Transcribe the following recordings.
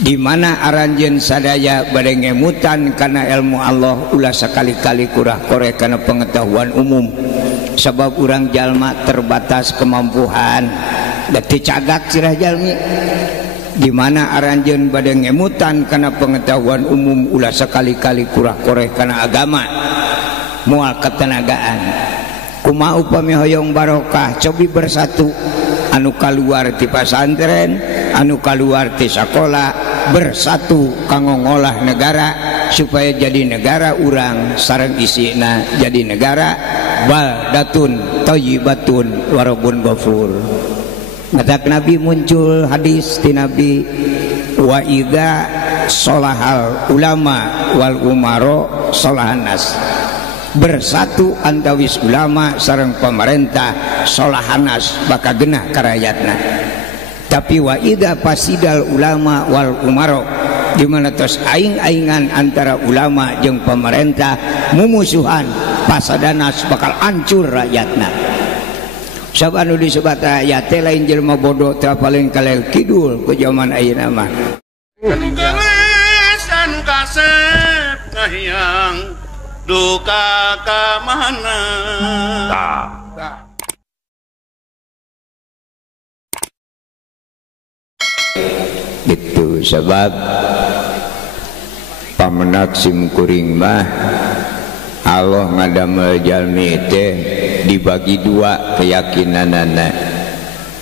di mana aranjeun sadaya bade ngemutan kana ilmu Allah ulah sakali-kali kurah korek kana pengetahuan umum sabab urang jalma terbatas kemampuan da teu cagak sirah jalmi di mana aranjeun bade ngemutan kana pengetahuan umum ulah sakali-kali kurah korek kana agama moal ketenagaan kumaha upami hoyong barokah cobi bersatu anu kaluar ti pasantren anu kaluar ti sakola bersatu kanggo ngolah negara supaya jadi negara urang sareng isina jadi negara baldatun thayyibatun warabun ghafur. Ngadak Nabi muncul hadis ti Nabi wa idza sholahal ulama wal umaro sholahan nas bersatu antawis ulama sareng pemerintah sholahanas baka genah karakyatna. Tapi wa idza fasidal ulama wal umaro di mana tos aing-aingan antara ulama jeung pemerintah mumusuhan pasadanas bakal hancur rakyatna. Sabab anu disebat rakyat teh lain jelema bodoh teh paling kalel kidul ku zaman ayeuna mah. Kegelesan kasep ngahiang duka ka mana gitu sebab pamenak sim kuring mah Allah ngadamel jalmi teh dibagi dua keyakinanana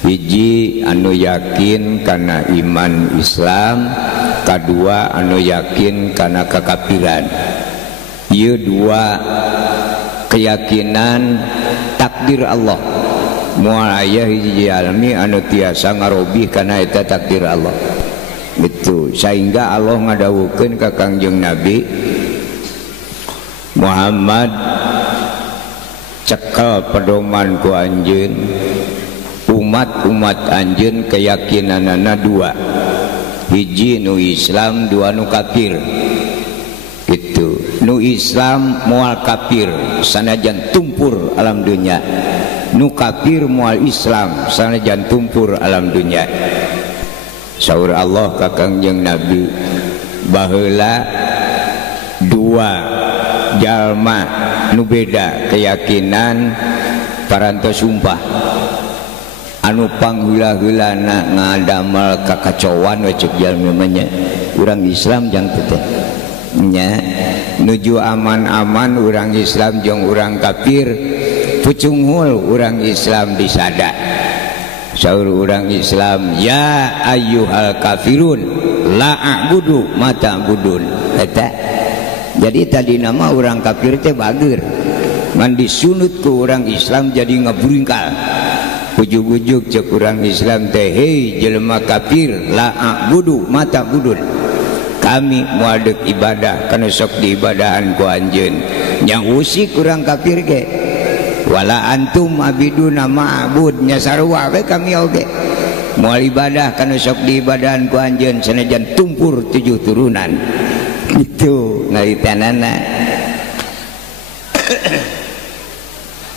hiji anu yakin kana iman Islam kadua anu yakin kana kekafiran. Ieu dua keyakinan takdir Allah moal aya hiji jalmi anu tiasa ngarobih kana eta takdir Allah gitu sehingga Allah ngadawukeun ka Kangjeng Nabi Muhammad cekel pedoman ku anjeun umat-umat anjeun keyakinanana dua hiji nu Islam dua nu kafir gitu. Nu Islam moal kafir sanajan tumpur alam dunya nu kafir moal Islam sanajan tumpur alam dunya. Saur Allah ka Kangjeng Nabi baheula dua jalma nu beda keyakinan parantos sumpah anu panghula-hulana ngadamel kakacauan we ceuk jalmi mah nya urang Islam jang teh nya nuju aman-aman urang Islam jeung urang kafir pucunghul urang Islam disada saur urang Islam ya ayyuhal kafirun la a'budu ma ta'budun eta jadi tadi nama urang kafir teh bageur man disunut ku urang Islam jadi ngaburingkal ujug-ujug cek urang Islam teh hei jelema kafir la a'budu ma ta'budun kami muadek ibadah kana sok diibadahan ku anjeun nya usik urang kafir ge wala antum abiduna ma'bud nya sarua we kami oge moal ibadah kana sok diibadahan ku anjeun sanajan tumpur 7 turunan itu ngaritanana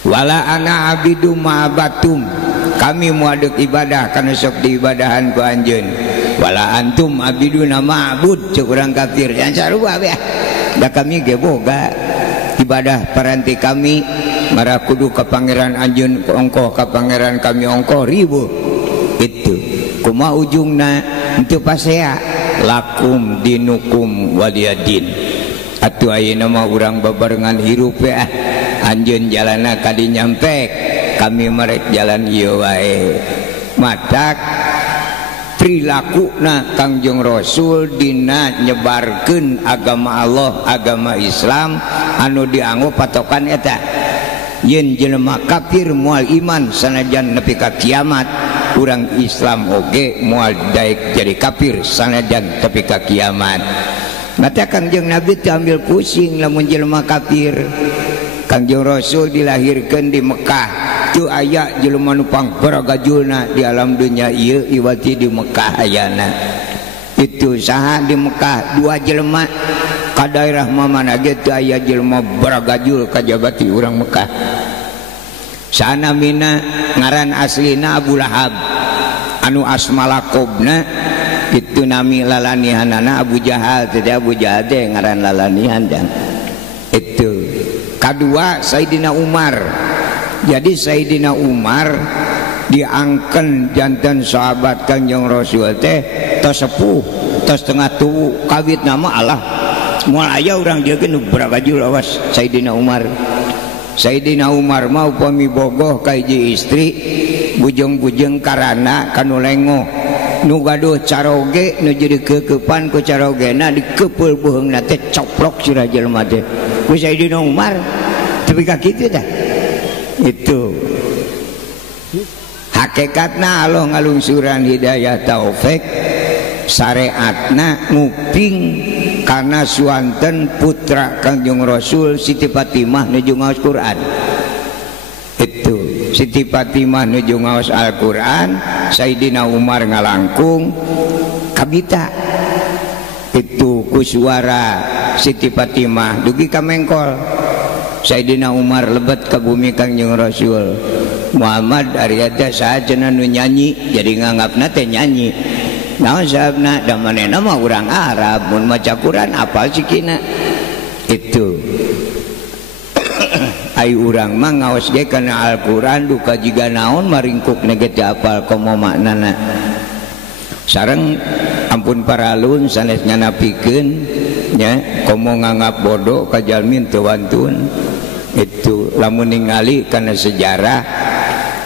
wala ana abidu ma'abatum kami muadek ibadah kana sok diibadahan ku anjeun wala antum abiduna ma'bud cek urang kafir nya sarua we da kami ge boga ibadah paranti kami mara kudu ka pangeran anjeun ongkoh ka pangeran kami ongkoh ribu itu kumaha ujungna henteu pasea lakum dinukum waliyadin atuh ayeuna mah urang babarengan hirup ya anjeun jalanna kadi nyampek kami merek jalan ieu wae matak prilakuna Kangjeng Rasul dina nyebarkeun agama Allah agama Islam anu dianggo patokan eta yen jelema kafir moal iman sanajan nepi ka kiamat urang Islam oge moal daek jadi kafir sanajan tepi ka kiamat. Mata Kangjeng Nabi teu ambil pusing lamun jelema kafir. Kangjeng Rasul dilahirkeun di Mekah teu aya jelema nu pangbaragajulna di alam dunya ieu iwati di Mekah ayana. Itu saha di Mekah dua jelema ka daerah mamana ge teu aya jelema baragajul kajabati urang Mekah. Sana mina ngaran aslina Abu Lahab anu asma lakobna itu nami lalanihanana Abu Jahal, tidak Abu Jahal teh ngaran lalanihan dan itu. Kedua Sayyidina Umar. Jadi Sayyidina Umar diangken jantan sahabat Kanjeng Rasul teh tos sepuh, tos tengah tubuh kawit nama Allah. Moal aya urang dia kan berapa jul awas Sayyidina Umar. Sayyidina Umar mau upami bogoh ka hiji istri bujeng-bujeng karana kanu lengo nu gaduh caroge nu jadi kekepan ku carogena dikepeul beuheungna teh coplok sira jelema teh ku Sayyidina Umar tapi ka kitu tah itu hakikatna Allah ngalungsuran hidayah taufik syariatna nguping karena suanten putra Kanjeng Rasul Siti Fatimah nuju ngaos Quran itu Siti Fatimah nuju ngaos Al-Quran Sayyidina Umar ngalangkung kabita itu ku suara Siti Fatimah dugi ka mengkol Sayyidina Umar lebet ke bumi Kanjeng Rasul Muhammad ariada sahaja nu nyanyi jadi nganggapna teh nyanyi naon sahabna da manehna mah urang Arab mun maca Quran apal sikina itu ai urang mah ngaos ge kana Al-Quran duka jiga naon maringkuk nege teh apal komo maknana sareng ampun paralun sanes nganapikeun nya komo nganggap bodoh ka jalmi teu wantun itu lamun ningali kana sejarah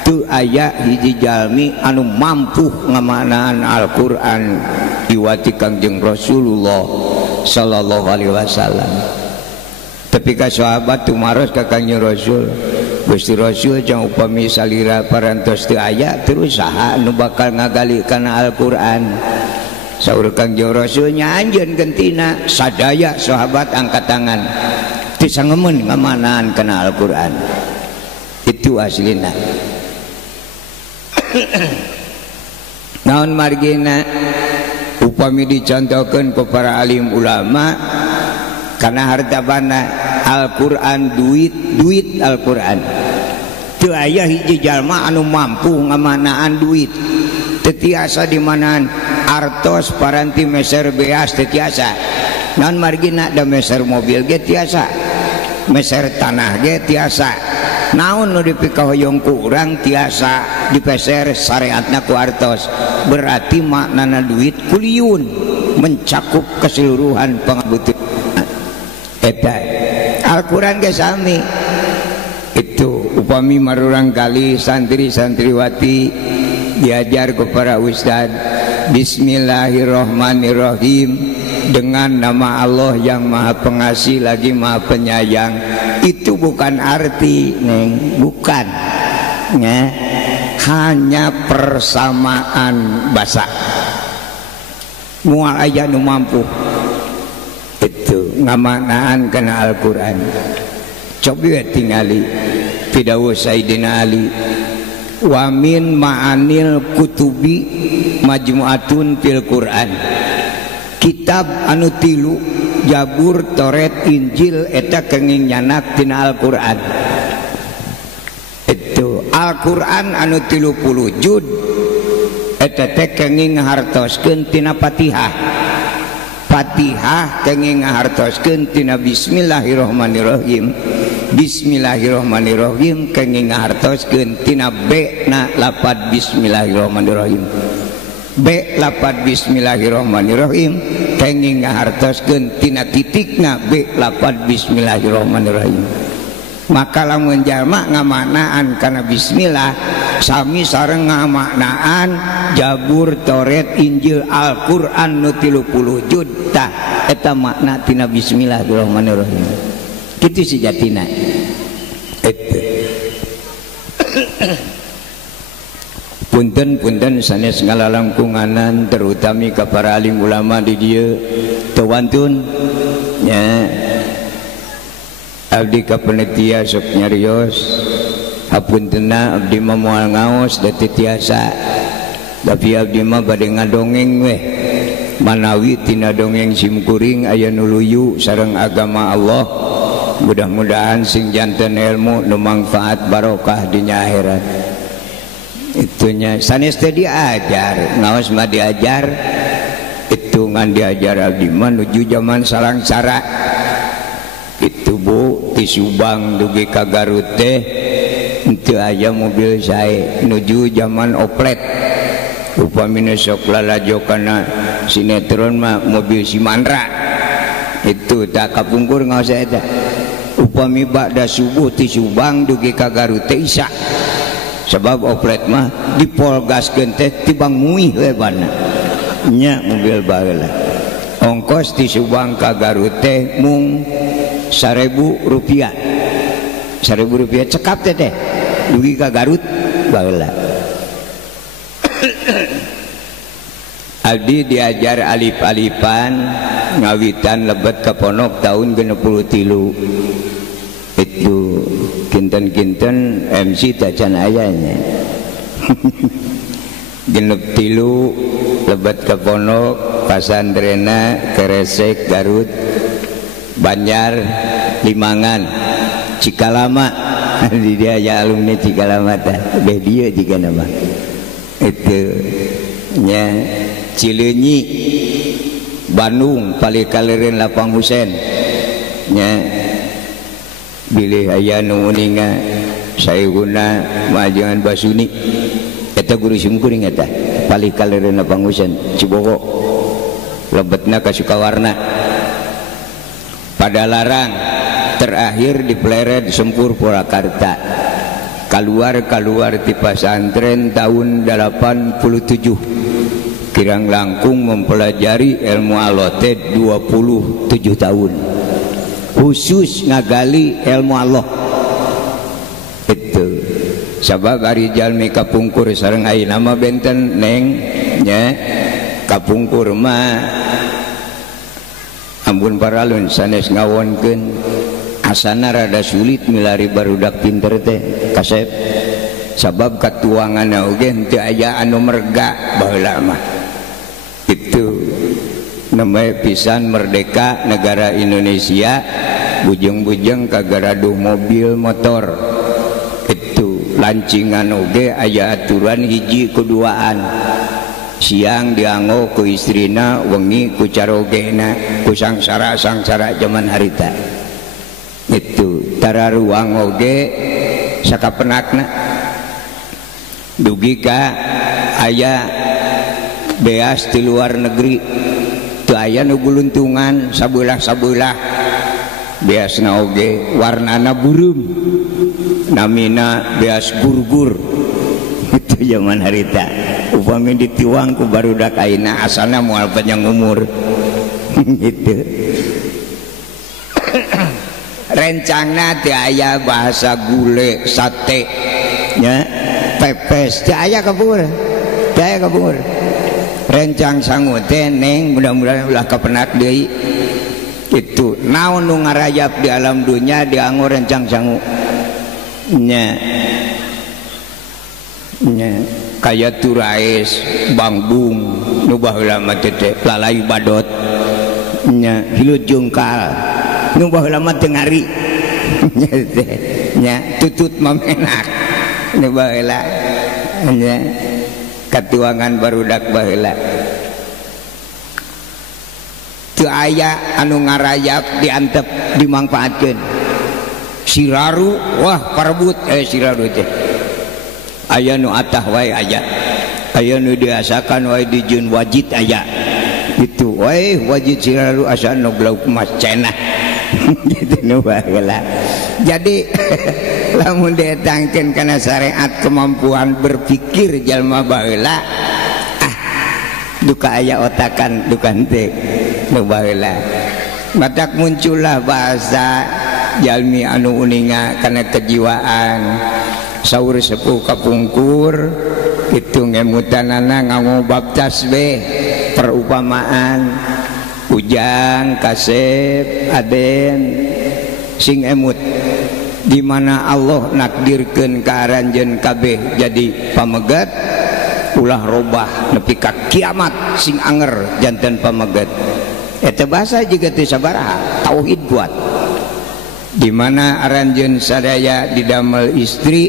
tu aya hiji jalmi anu mampu ngamanaan Al-Quran diwati Kangjeng Rasulullah sallallahu alaihi wasallam tapi ka sahabat tumaros ka Kangjeng Rasul Gusti Rasul jang upami salira parantos teu aya terus saha anu bakal ngagalikeun Al-Quran saur Kangjeng Rasul nya anjeun gentina sadaya sahabat angkat tangan teu sangeun ngamanaan kana Al-Quran itu aslina. Naon margina upami dicontohkeun ku para alim ulama karena harta bana Al-Quran duit Al-Quran teu aya hiji jalma anu mampu ngamanaan duit teu tiasa dimanaan artos paranti meser beas teu tiasa naon margina da meser mobil ge tiasa meser tanah ge tiasa naon nu dipikahoyong ku urang tiasa dipeser syariatna ku artos berarti maknana duit kuliun mencakup keseluruhan pangabutuhan eta Al-Quran ge sami itu upami marurang kali santri-santriwati diajar ku para ustad Bismillahirrahmanirrahim dengan nama Allah yang maha pengasih lagi maha penyayang itu bukan arti neng bukan ya, hanya persamaan bahasa mual aya nu mampu itu ngamanaan kana Al-Quran coba tingali pidawo Sayyidina Ali wa min ma'anil kutubi majmu'atun fil Quran kitab anu tilu Jabur, Toret, Injil eta kenging nyanak tina Al-Quran itu Al-Quran anu 30 jud eta teh kenging ngahartoskeun tina Fatihah Fatihah kenging ngahartoskeun tina Bismillahirrahmanirrahim Bismillahirrahmanirrahim kenging ngahartoskeun tina B na lapad Bismillahirrahmanirrahim B lapad Bismillahirrahmanirrahim kenging ngahartoskeun tina titikna B lapad Bismillahirrahmanirrahim maka lamun jalma ngamaknaan kana bismillah sami sareng ngamaknaan Jabur, Toret, Injil, Al-Quran nu 30 juz tah eta makna tina Bismillahirrahmanirrahim kitu sejatina eta punten sanes ngalalangkunganan terutami ka para alim ulama di dieu teu wantun nya abdi ka panitia sok nyarios hapuntenna abdi mah moal ngaos da teu tiasa tapi abdi mah bade ngadongeng weh manawi tina dongeng simkuring aya nu luyu sareng agama Allah mudah-mudahan sing janten ilmu nu manfaat barokah di akhirat itunya sanes teh diajar ngaos mah diajar itu ngan diajar abdi menuju zaman Salangsara itu Bu di Subang dugi ka Garut teh henteu aya mobil sae nuju zaman oplet upamina sok lalajo kana sinetron mah mobil si Mandra itu tak kapungkur ngaos eta upami ba'da subuh ti Subang dugi ka Garut teh isya sebab oplet mah dipolgaskeun teh tibang muih we bana nya mobil baheula ongkos di Subang ka Garut teh mung Rp1.000 Rp1.000 cekap teh dugi ka Garut baheula abdi diajar alif-alifan ngawitan lebet ke pondok tahun 63 itu kinten-kinten MC tacan ayanya genep 3 lebet ke pondok pasandrena Keresek Garut Banjar Limangan Cikalama di dia ya alumni Cikalama teh beh dia juga nama itu nya Cileunyi Bandung Palikalereun Lapang Husen nya bilih aya nu uninga saeuna majangan Basuni eta guru simkuring eta Palikalereun Lapang Husen Cibogo lebetna ka Sukawarna pada larang terakhir di Pleret Sempur Purwakarta keluar di pesantren tahun 87 kirang langkung mempelajari ilmu alote 27 tahun khusus ngagali ilmu Allah itu sabab ari jalmi kapungkur sareng ayeuna mah benten neng nya kapungkur mah ampun paralun sanes ngawonkeun asana rada sulit milari barudak pinter teh kasep sabab katuanganna oge henteu aya anu merga baheula mah itu namanya pisan merdeka negara Indonesia bujeng-bujeng kagaraduh mobil motor itu lancingan oge aya aturan hiji kuduaan siang dianggo ku istrina wengi ku carogena ku sangsara zaman harita itu tara ruang oge sakapenakna dugi ka aya beas di luar negeri teu aya nu guluntungan sabeula-sabeula beasna oge warnana bureum namina beas gurgur itu zaman harita upami ditiwang ku barudak ayeuna asalna moal panjang umur gitu rencangna teu aya bahasa gule sate nya pepes teu aya kapur rencang sangu teh neng mudah-mudahan ulah kapenak deui itu naon nu ngarayap di alam dunya dianggo rencang sangu nya kaya turais bangbung nu baheula mah teh lalai badot nya hilut jungkal nu baheula mah teu ngari nya tutut mamenak nu baheula nya katuangan barudak baheula teu aya anu ngarayap diantep dimangpaatkeun siraru wah parebut siraru teh aya nu atah wae aya nu diasakan wae dijieun wajid aya gitu wae wajid siraru asa nu glauk emas cenah gitu nu baheula jadi lamun dietangkeun kana syariat kemampuan berpikir jalma baheula duka aya otakan duka henteu nu baheula matak muncullah bahasa jalmi anu uninga kana kejiwaan saur sepuh kapungkur itu ngemutanana nganggo bab tasbih perumpamaan ujang kasep aden sing emut di mana Allah nakdirkeun ka aranjeun kabeh jadi pamegat ulah robah nepi ka kiamat sing anger janten pamegat eta bahasa juga teu sabaraha tauhid buat di mana aranjeun sadaya didamel istri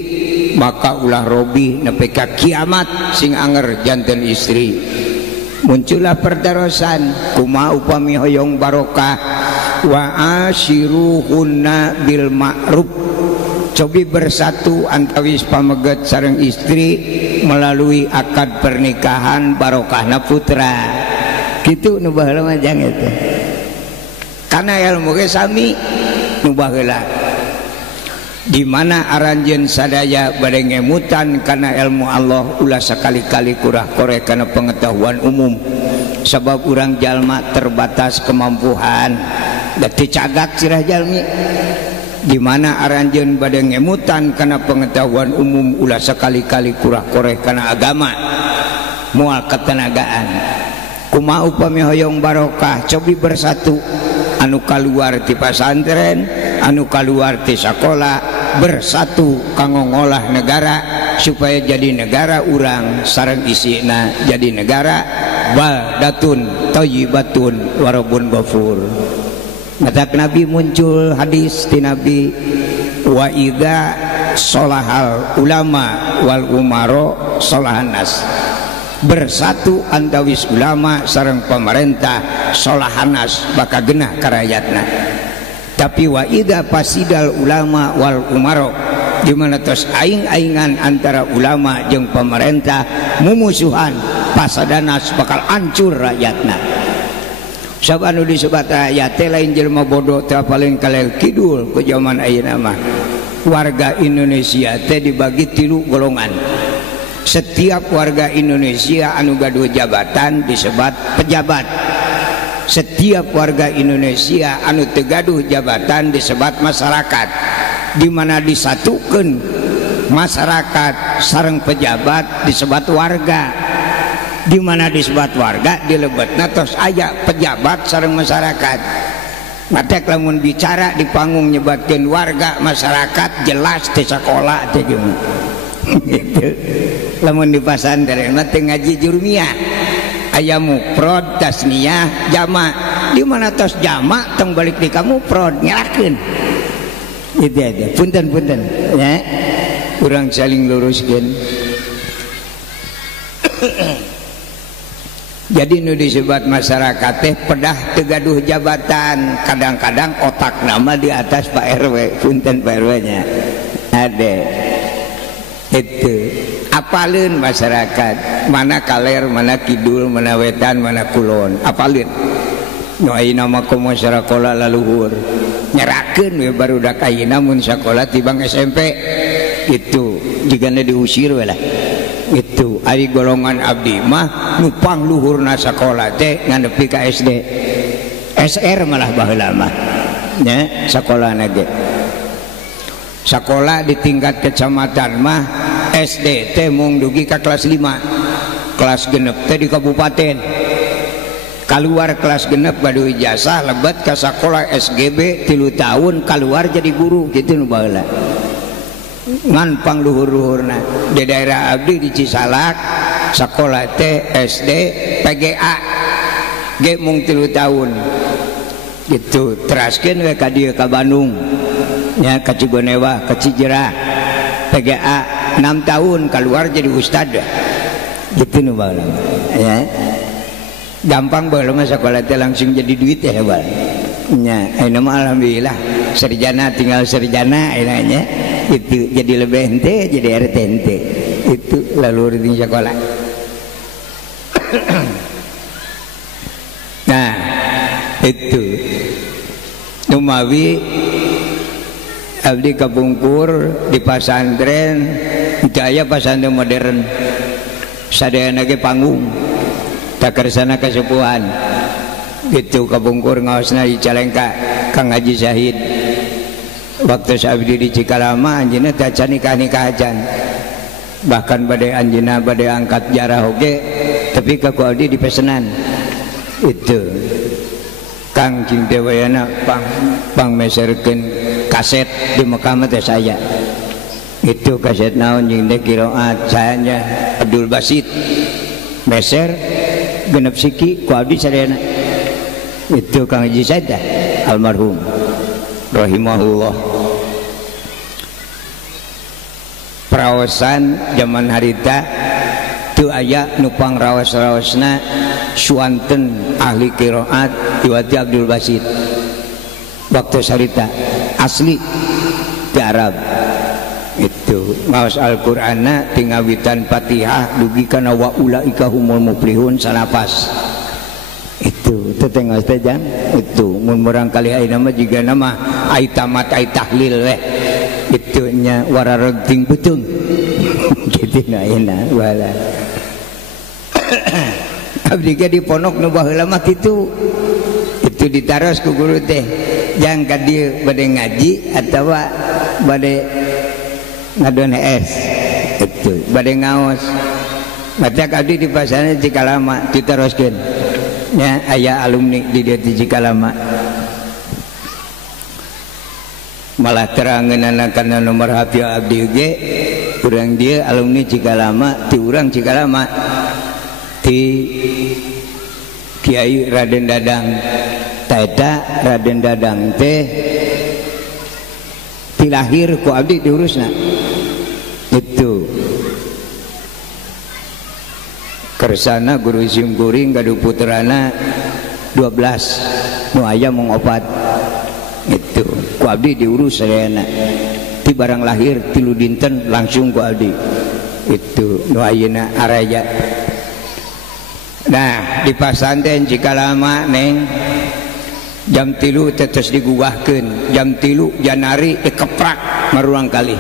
maka ulah robi nepi ka kiamat sing anger janten istri muncullah pertarosan kumaha upami hoyong barokah wa asyiruhunna bil ma'ruf cobi bersatu antawis pameget sareng istri melalui akad pernikahan barokahna putra kitu nu baheula mah jang eta kana ilmu ge sami nu baheula di mana aranjeun sadaya bade ngemutan kana ilmu Allah ulah sakali-kali kurah korek kana pengetahuan umum sebab urang jalma terbatas kemampuan da teu cagak sirah jalmi di mana aranjeun bade ngemutan kana pengetahuan umum ulah sekali-kali kurah koreh kana agama moal ketenagaan kumaha upami hoyong barokah cobi bersatu anu kaluar ti pasantren anu kaluar ti sakola bersatu kanggo ngolah negara supaya jadi negara urang sareng isina jadi negara baldatun thayyibatun warabun ghafur. Matak Nabi muncul hadis di Nabi wa idza solahal ulama wal umaro solahan nas bersatu antawis ulama sareng pemerintah solahan nas baka genah karakyatna tapi wa idza pasidal ulama wal umaro di mana tos aing-aingan antara ulama jeung pemerintah mumusuhan pasadanas bakal hancur rakyatna. Sabab anu disebat ayat teh lain jelema bodoh teh paling kalel kidul ku zaman ayeuna mah warga Indonesia teh dibagi 3 golongan. Setiap warga Indonesia anu gaduh jabatan disebat pejabat. Setiap warga Indonesia anu teu gaduh jabatan disebat masyarakat. Di mana disatukeun masyarakat sareng pejabat disebat warga. Di mana disebut warga dilebetna tos aya pejabat sareng masyarakat. Matek lamun bicara di panggung nyebatkeun warga masyarakat jelas teh sakola teh gitu. Lamun di pasantren mah teh ngaji jurmiyah. Aya mufrad, tasniyah, jama'. Di mana tos jama' tong balik di kamu mufrad nyalakeun. Itu aja. Punten-punten ya. Urang saling luruskeun. Jadi nu disebut masyarakat teh pedah tegaduh jabatan kadang-kadang otak nama di atas Pak RW punten Pak RW nya ada itu apalin masyarakat mana kaler mana kidul mana wetan mana kulon apalin nu ayeuna mah komo sakola laluhur nyerakeun we barudak ayeuna mun sakola tibang SMP itu jigana diusir we lah itu ari golongan abdi mah nupang luhurna sakola teh nganepi ka SD SR malah baheula mah nya sakolana ge sakola di tingkat kecamatan mah SD teh mung dugi ka kelas 5 kelas genep teh di kabupaten keluar kelas genep badu ijazah lebet ka sakola SGB 3 tahun keluar jadi guru gitu nu baheula ngan pang luhur-luhurna di daerah abdi di Cisalak sekolah teh SD PGA ge mung 3 tahun gitu teraskeun we ka dieu ka Bandung nya ka Cigonewa ka Cijerah PGA 6 tahun keluar jadi ustad gitu nu baheula ya gampang baheula mah sekolah teh langsung jadi duit ya bae nya ayeuna mah alhamdulillah sarjana tinggal sarjana ayeuna nya itu jadi lebih ente jadi RT ente itu lalu di sekolah. Nah itu Numawi abdi kabungkur di pasantren daya pasantren modern sadayana ge panggung takersana kasepuhan gitu kabungkur ngaosna di Calengka Kang Haji Syahid waktu sabdi di Cikalama anjeunna teh can nikah-nikahan bahkan bade anjeunna bade angkat jarah oge tapi ka ku abdi dipesenan itu Kang cing teh wayana pang meserkeun kaset di Mekah mah teh saya itu kaset naon jeung teh qiraat saya Abdul Basit meser genep siki ku abdi sadayana itu Kang Haji Said almarhum rahimahullah. Perawasan zaman harita teu aya nu pangraos-raosna suanten ahli qiraat Iwati Abdul Basit waktu sarita asli di Arab itu ngaos Al-Qur'anna tingawitan Fatihah dugi kana wa ulaika humul muflihun sanapas itu tetengos teh jang itu mun murang kali ayeuna mah jiga nama ai tamat ai tahlil weh itu nya wararegting betung kitu na ayeuna wala abdi ge di pondok nu baheula mah kitu itu ditaros ku guru teh jang ka dieu bade ngaji atawa bade ngadon es itu bade ngaos baca abdi di pasarna Cikalama ditaroskeun ya aya alumni di dieu di Cikalama malah terangeunana kana nomor HP abdi ge urang dia alumni Cikalama ti urang Cikalama ti Kiai Raden Dadang taeta Raden Dadang teh ti lahir ku abdi diurusna itu kersana guru Sim Kuring gadu puterana 12 nu aya mung 4 itu ku abdi diurus sadayana ti barang lahir 3 dinten langsung ku abdi itu nu ayeuna araya. Nah di pasantren Cikalama neng jam 3 tetes digugahkeun jam 3 Janari dikeprak maruang kali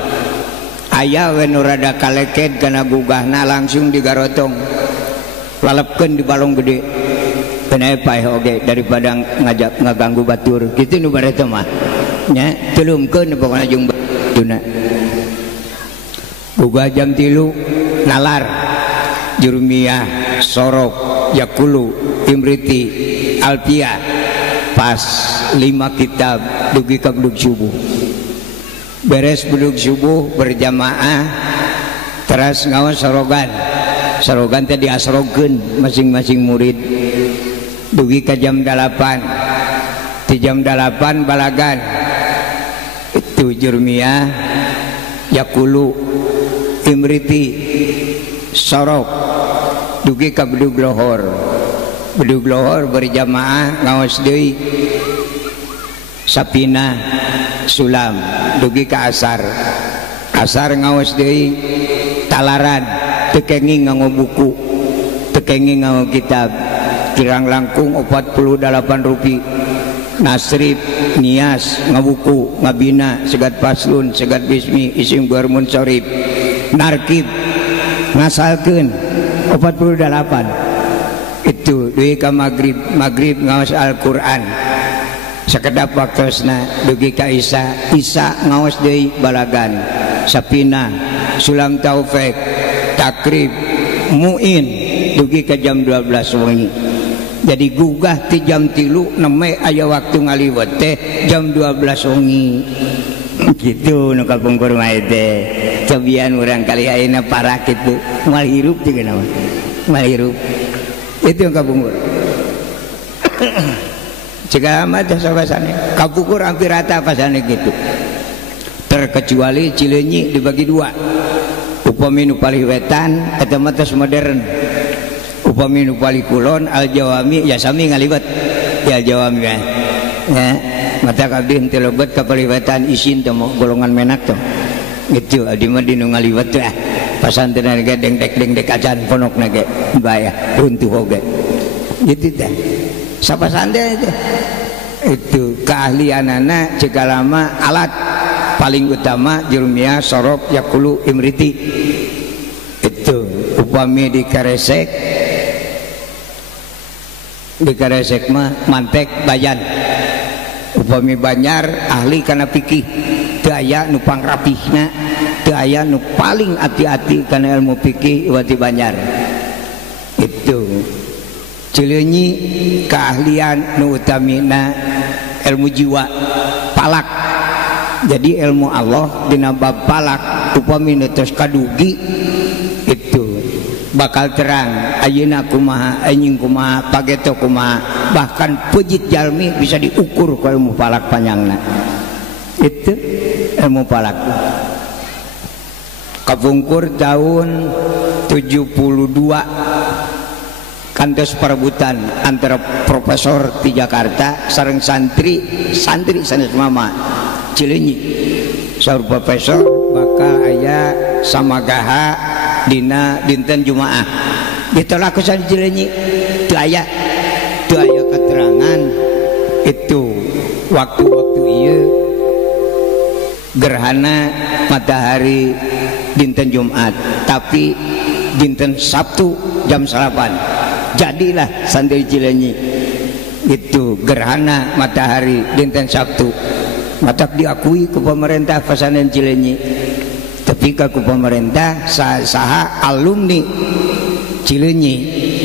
aya we nu rada kaleket kana gugahna langsung digarotong lalepkeun di balong gede keneh paeh oge daripada ngajak ngaganggu batur kitu nu bareta mah nya teuleumkeun pokona jeung batuna boga jam 3 nalar Jurmiyah Sorok Yakulu Imriti Alpia pas 5 kitab dugi ka bedug subuh beres bedug subuh berjamaah teras ngaos sarogan teh diasrogeun masing-masing murid dugi ka jam 8 di jam 8 balagan itu Jurmiyah Yakulu Imriti Sorok dugi ka bedug lohor berjamaah ngaos deui Sapina Sulam dugi ka asar ngaos deui Talaran tekenging nganggo buku tekenging nganggo kitab kirang langkung 48 rupiah Nasrib Nias ngabuku ngabina segat paslun segat bismi isim guarmun sorib narkib ngasalkeun 48 itu dugi ka maghrib ngaos Al-Qur'an sakedap waktosna dugi ka Isa ngaos deui balagan Sapina Sulam Taufik Takrib Muin dugi ke jam 12 wengi jadi gugah ti jam 3 neme aya waktu ngaliwat teh jam 12 wengi gitu nu kapungkur mah teh cobian urang kali ayeuna parah kitu moal hirup juga nama moal hirup itu yang kapungkur Cikalama teh sabasane kapungkur hampir rata pasane gitu terkecuali Cileunyi dibagi 2 upami nu palih wetan eta mah tos modern upami nu palih kulon Al-Jawami ya sami ngaliwat ya Al-Jawami ya mata kabeh teu lebet ka palih wetan isin teh golongan menak teh gitu abdi mah dinu ngaliwat teh pasantren ge dengdek acan ponokna ge baya runtuh oge gitu teh sapasantren itu keahlianana Cikalama alat paling utama Jurmiyah Sorok Yakulu Imriti itu upami di Karesek mah mantek bayan upami Banyar ahli kana fikih teu aya nu pangrapihna teu aya nu paling hati-hati kana ilmu fikih Iwati Banyar itu Cileunyi keahlian nu utamina ilmu jiwa palak jadi ilmu Allah dina bab palak upami tos kadugi itu bakal terang ayeuna kumaha anjing kumaha pageto kumaha bahkan pejit jalmi bisa diukur ku ilmu palak panjangna itu ilmu palak kapungkur tahun 72 kantos perebutan antara profesor di Jakarta sareng santri sanes mama Cileunyi. Saur profesor bakal aya samagaha dina dinten Jumaah ditolak ku san Cileunyi teu aya keterangan itu waktu-waktu ieu gerhana matahari dinten Jumat, tapi dinten Sabtu jam 8 jadilah santri Cileunyi itu gerhana matahari dinten Sabtu. Matak diakui ke pemerintah Pasanan Cileunyi, tapi ku pemerintah saha alumni Cileunyi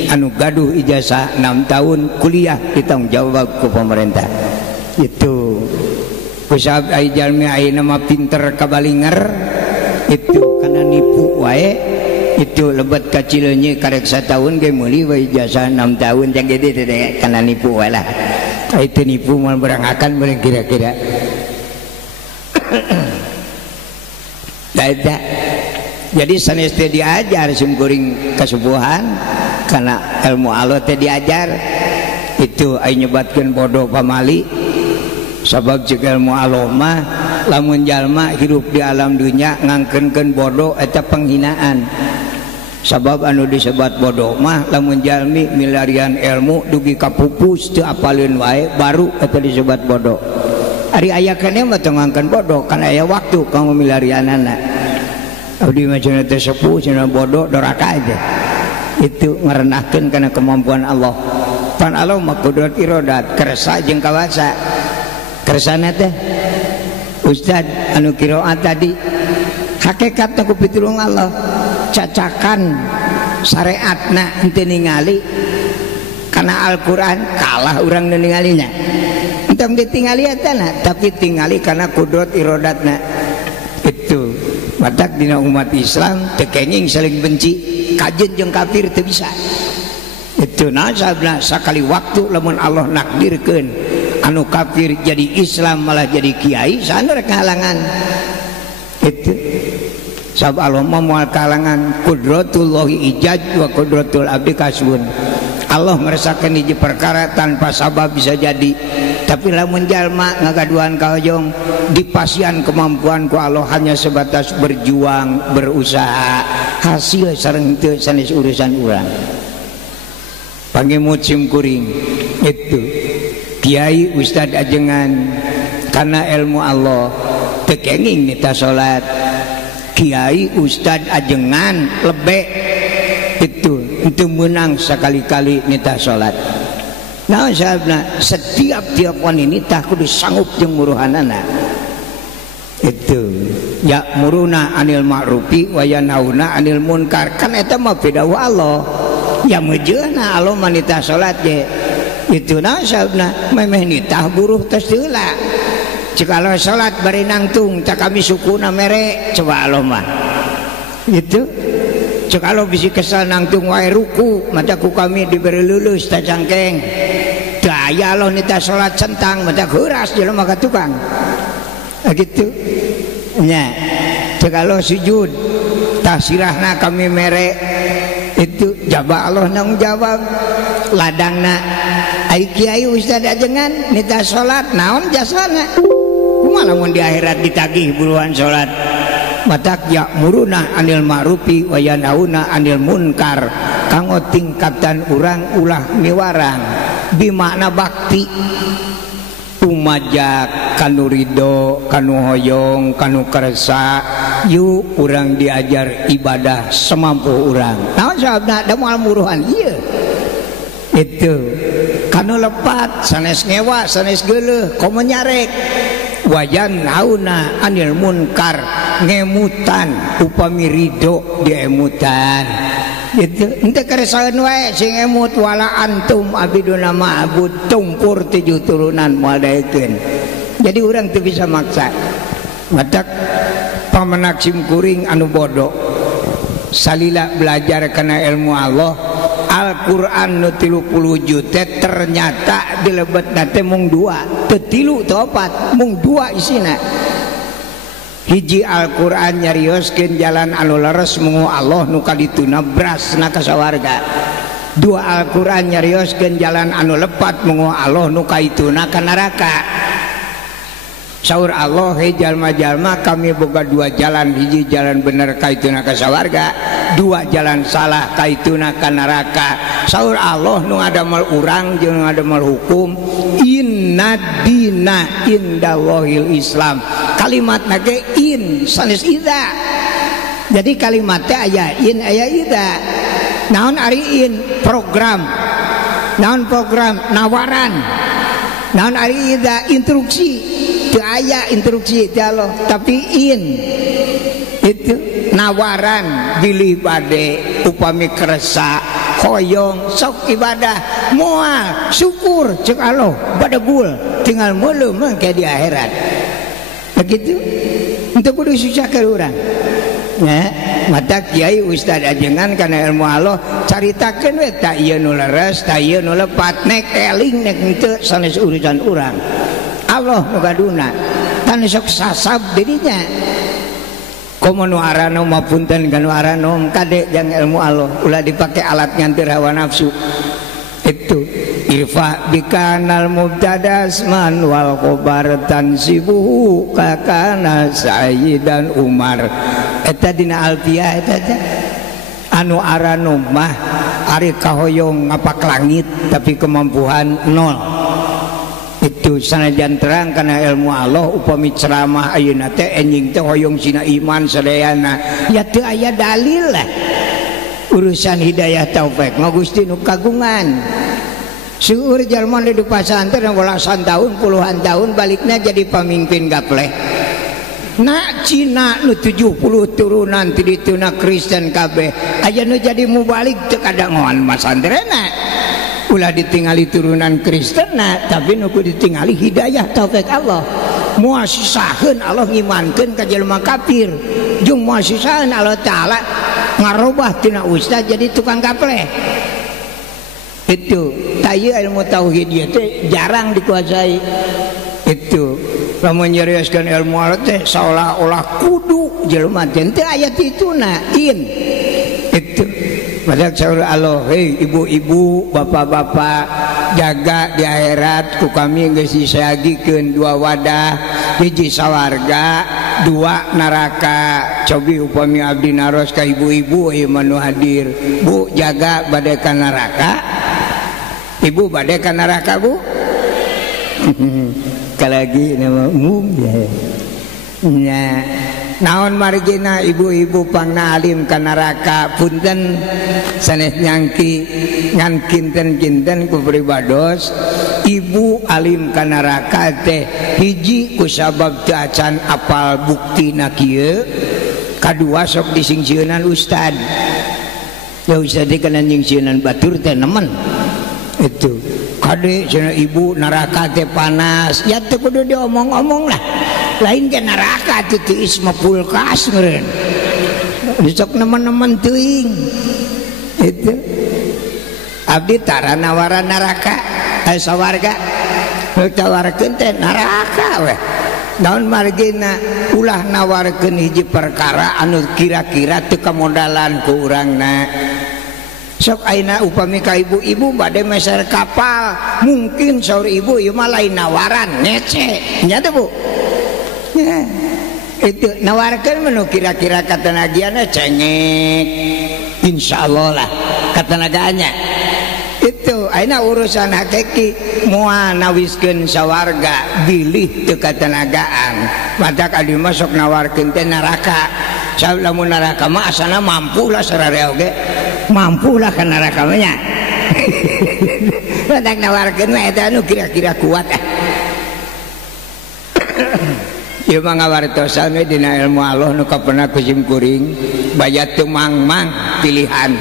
anu gaduh ijazah 6 tahun kuliah ditanggung jawab ku pemerintah. Itu kusab ai jalmi ayeuna mah pinter kabalinger itu kana nipu wae itu lebet ka Cileunyi karek satahun ge meuli we ijazah 6 tahun jang gede teh kana nipu wae lah. Itu nipu moal berangakan bareng kira-kira. Dadah. Jadi sanes teh diajar simkuring kasubuhan karena ilmu Allah teh diajar itu ai nyebatkeun bodoh pamali sabab ceuk ilmu Allah mah lamun jalma hidup di alam dunya ngangkeunkeun bodoh eta penghinaan. Sabab anu disebat bodoh mah lamun jalmi milarian ilmu dugi kapupus teu apaleun wae baru eta disebat bodoh. Ari aya keneh mah teu ngangkeun bodoh kana aya waktu kanggo milarianana. Abdi mah cenah teu sepuh cenah bodoh doraka aja. Itu ngarenahkeun kana kemampuan Allah. Pan Allah mah kudrat irodat kersa jeung kawasa. Kersana teh Ustad anu qiraat tadi hakikatna ku pitulung Allah. Cacakan syariatna henteu ningali kana Al-Qur'an kalah urang nu ningalinya. Entong ditingali etana tapi tingali karena kudrat irodatna. Itu matak dina umat Islam teu kenging saling benci kajeun jeung kafir teu bisa. Itu nasabna sakali waktu lamun Allah nakdirkeun anu kafir jadi Islam malah jadi kiai sana rek halangan. Itu sabab Allah moal kalangan kudratullahi ijaj wa kudratul abdi kasbun. Allah ngerasakan hiji perkara tanpa sabab bisa jadi, tapi lamun jalma ngagaduhan kaojong dipasian kemampuan ku Allah hanya sebatas berjuang berusaha hasil sareng teu sanes urusan urang. Pangemut simkuring itu kiai ustad ajengan karena ilmu Allah teu kenging nita salat. Kiai ustad ajengan lebek itu menang sekali-kali nita salat. Nah sahabna setiap wanita kudu sanggup jeung muruhanana. Itu ya muruna anil ma'rufi wa yanhauna anil munkar kan eta mah pidawa Allah. Ya mejeuna Allah manita salat ge. Itu nah sahabna memeh nitah buruh tos heula. Cikalo salat bari nangtung tak kami sukuna mere coba Allah mah. Gitu. Cikalo bisi kesal nangtung wae ruku mata ku kami diberi lulus ta cangkeng. Daya Allah nita salat centang mata heuras jelema ka tukang. Gitu. Nya. Cikalo sujud tah sirahna kami mere itu jaba Allah nang jawab ladangna ai kiai ustad ajengan nita salat naon jasana kumaha lamun di akhirat ditagih buruan salat matak ya muruna anil ma'rufi wa yanhauna anil munkar kanggo tingkatan urang ulah miwarang bimakna bakti umajak kanu ridho kanu hoyong kanu kersa yuk urang diajar ibadah semampu urang. Naon sababna da moal muruhan ieu. Itu kanu lepat sanes ngewa sanes geuleuh komo nyarek wajan hauna anil munkar ngemutan upami ridho diemutan. Gitu henteu keresaheun wae sing emut wala antum abiduna ma'bud tumpur 7 turunan moal daekeun. Jadi urang teu bisa maksa. Matak pamenak simkuring anu bodoh salila belajar kana ilmu Allah Al-Quran nu 30 juta ternyata dilebetna teh mung 2 teu 3 teu 4 mung 2 isina hiji Al-Qur'an nyarioskeun jalan anu leres mungu Allah nu kadituna brasna ka sawarga. Dua Al-Qur'an nyarioskeun jalan anu lepat mungu Allah nu kaituna ka neraka. Saur Allah, hei jalma-jalma kami boga dua jalan, hiji jalan bener kaituna ka sawarga, dua jalan salah kaituna ka neraka. Saur Allah nu ngadamel urang jeung ngadamel hukum, inna dina indallahil Islam. Kalimatna ge in sanes ida. Jadi kalimatnya aya in aya ida. Naon ari in? Program. Naon program? Nawaran. Naon ari ida? Instruksi. Teu aya instruksi ti Allah, tapi in itu nawaran bilih bade upami keresa hoyong sok ibadah moal syukur ceuk Allah badegul tinggal meuleuh mangke di akhirat. Begitu henteu kudu susah ka urang. Ya, mata kiai ustad ajengan kana ilmu Allah caritakeun we ta ieu nu leres, ta ieu nu lepat, nek eling nek henteu sanes urusan urang. Allah nu gaduna tan sok sasab dirinya komo nu arana mapunten ka nu arana kade jang ilmu Allah ulah dipake alat nyantir hawa nafsu itu irfa bikanal mubtadas man wal khobar tansibuhu kakana sayyidan Umar eta dina alfiyah eta anu arana mah ari kahoyong ngapak langit tapi kemampuan nol. Itu sanajan terang karena ilmu Allah upami ceramah ayeuna teh enjing teh hoyong sina iman sadayana ya teu aya dalil lah. Urusan hidayah taufik mah Gusti nu kagungan. Seueur jalma di pasantren belasan tahun puluhan tahun baliknya jadi pamimpin gapleh. Nak Cina nu 70 turunan ti dituna Kristen kabeh aya nu jadi mubalik teu kada ngoan masantrenna. Ulah ditingali turunan Kristen tapi nuku ditingali hidayah taufik Allah. Moal sisaheun Allah ngimankeun ka jelema kafir jeung moal sisaheun Allah taala ngarobah tina ustaz jadi tukang gapleh. Itu tayu ilmu tauhid ieu teh jarang dikuasai. Itu lamun nyarioskeun ilmu Allah teh seolah-olah kudu jelema teh teu aya tituna in. Itu padahal saur Allah, hei ibu-ibu, bapak-bapak, jaga di akhirat ku kami geus disagikeun dua wadah, hiji sawarga, dua neraka. Cobi upami abdi naros ka ibu-ibu ieu manu hadir. Bu, jaga bade ka neraka. Ibu bade ka neraka, Bu? Kalagi nama umum ya. Nya naon margina ibu-ibu pangna alim ka neraka punten sanes nyangki ngan kinten-kinten ku pribados ibu alim ka neraka teh hiji ku sabab teu acan apal buktina kieu kadua sok disingsieunnan ustad ya ustad kana nyingsieunan batur teh nemen itu kade cenah ibu neraka teh panas ya teu kudu diomong-omong lah lain ke neraka itu tiis mapulkas meren disok nemen-nemen teuing itu abdi tara nawaran neraka sawarga tawarkeun teh neraka we naon margina ulah nawarkeun hiji perkara anu kira-kira teu kamodalan ku urangna. Sok aina upami ka ibu-ibu bade meser kapal mungkin saur ibu ieu mah lain nawaran ngece nya teh Bu. Ya, itu nawarkan menu kira-kira katenagiannya cengek insyaallah lah katenagaannya itu aina urusan hakiki moal nawiskeun sawarga bilih teu katenagaan madak adi masuk nawarkeun teh neraka saur lamun neraka mah asana mampu lah sararea oge mampu lah ka neraka mah nya madak nawarkeun mah eta anu kira-kira kuat ieu mah ngawartosan we dina ilmu Allah nu kapernah kusim kuring bayat teu mangmang pilihan.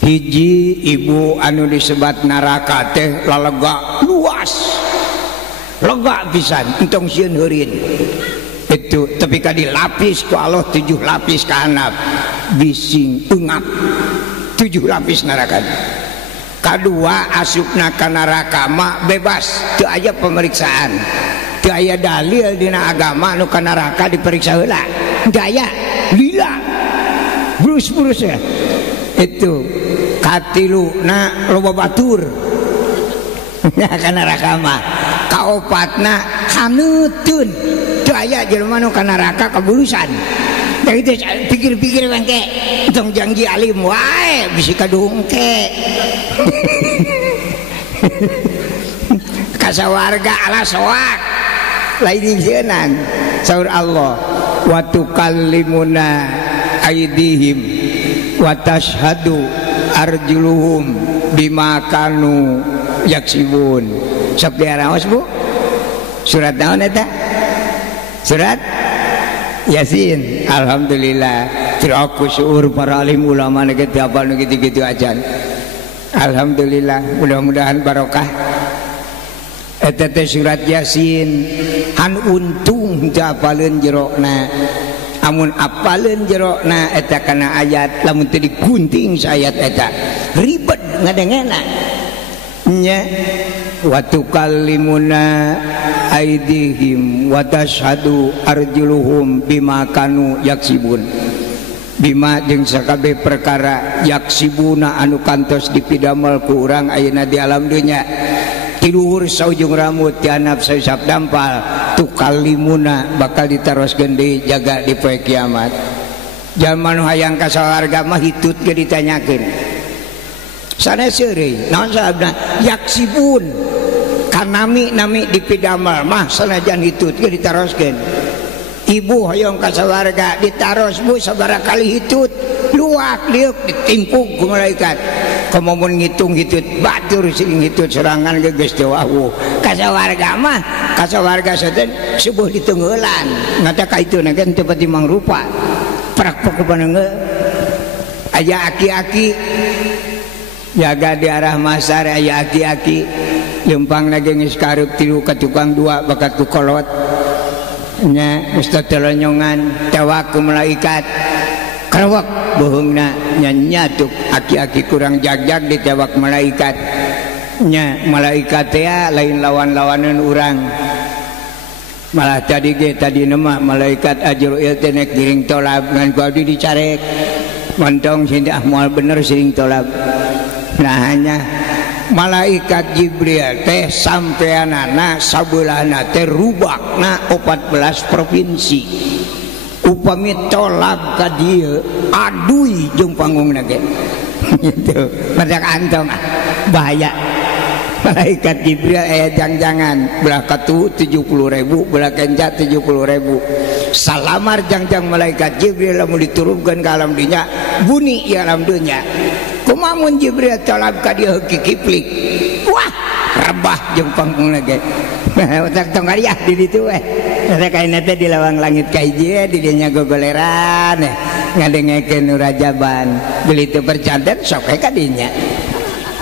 Hiji ibu anu disebat neraka teh lalega luas. Lega pisan entong sieun heureun. Itu tapi ka dilapis ku Allah 7 lapis ka handap. Bising eungap 7 lapis neraka. Kadua asupna ka neraka mah bebas teu aya pemeriksaan. teu aya dalil dina agama nu ka neraka diperiksa heula daya lila brus-brus ya itu katiluna loba batur ka neraka mah kaopatna haneutun teu aya jelema nu ka neraka kabulusan da itu pikir-pikir bangke tong janji alim wae bisi kadungke kasawarga ala soak lain jeunan saur Allah wa tukallimuna aidihim wa tashhadu arjuluhum bima kanu yaksibun. Sok diaraos Bu surat naon eta surat Yasin. Alhamdulillah tiraku syukur para alim ulama nege hafal nu gitu-gitu ajan. Alhamdulillah mudah-mudahan barokah eta teh surat Yasin han untung teu apaleun jerona amun apaleun jerona eta kana ayat lamun teu digunting sayat eta ribet ngadengena nya wa tukallimuna aidihim wa tashhadu arjuluhum bima kanu yaksibun bima jeung sakabeh perkara yaksibuna anu kantos dipidamel ku urang ayeuna di alam dunya ti luhur saujung rambut ti handap sausap dampal tukallimuna bakal ditaroskeun deui jaga di poe kiamat. Jalma nu hayang ka sawarga mah hitut ge ditanyakeun sanes euy naon sababna yaksibun kanami dipidamel mah sanajan hitut ge ditaroskeun. Ibu hoyong ka sawarga ditaros Bu sabaraha kali hitut luak liuk ditimpuk ku malaikat komomun ngitung hitut batur sing hitut serangan ge geus teu wahwu ka sawarga mah ka sawarga seten subuh ditengeulan ngata ka ituna ge teu pati mangrupa prak-prak panengeu aya aki-aki jaga di arah masar aya aki-aki lempang lagi geus kareup tilu ka tukang dua bakat ku kolot nya ustaz telonyongan tewak ku malaikat krewek beuheungna nya nyatuk aki-aki kurang jagjag ditewak malaikat nya malaikat teh lain lawan-lawanan urang malah tadi ge tadi mah malaikat Ajrail teh nek giring tolab ngan ku abdi dicarek montong sindah moal bener siring tolab. Nah hanya malaikat Jibril teh sampeanana sabeulahna teh rubakna 14 provinsi upami tolab ka dieu aduy jeung panggungna ge gitu madak antum bahaya malaikat Jibril aya jangjangan belah katu 70.000 belah kenca 70.000 salamar jangjang malaikat Jibril lamun diturunkeun ka alam dunya bunyi di alam dunya kumamun Jibril tolab ka dieu kikiplik wah rebah jeung panggungna ge otak tong ariah di ditu we eta kaina teh di lawang langit ka hiji di dieu nya gogoleran ngadengekeun nu rajaban beli teu percanten sok we ka dinya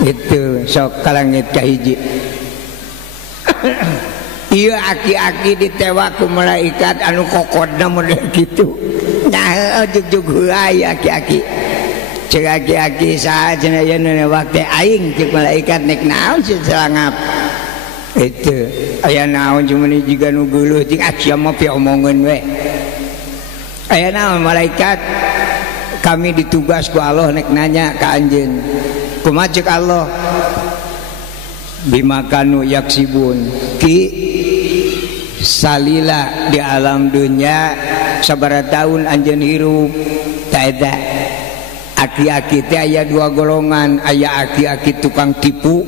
itu sok ka langit ka hiji ieu aki-aki ditewak ku malaikat anu kokodna model kitu nya ujug-ujug heuai aki-aki cek aki-aki saha cenah aya nu newak teh aing cek malaikat nek naon sih selangap itu aya naon cuma ni jiga nu geuleuh ting sia mah piomongeun we aya naon malaikat kami ditugas ku Allah nek nanya ka anjeun kumaha cek Allah bima kanu yaksibun ki salila di alam dunya sabaraha taun anjeun hirup ta eta aki-aki teh aya dua golongan aya aki-aki tukang tipu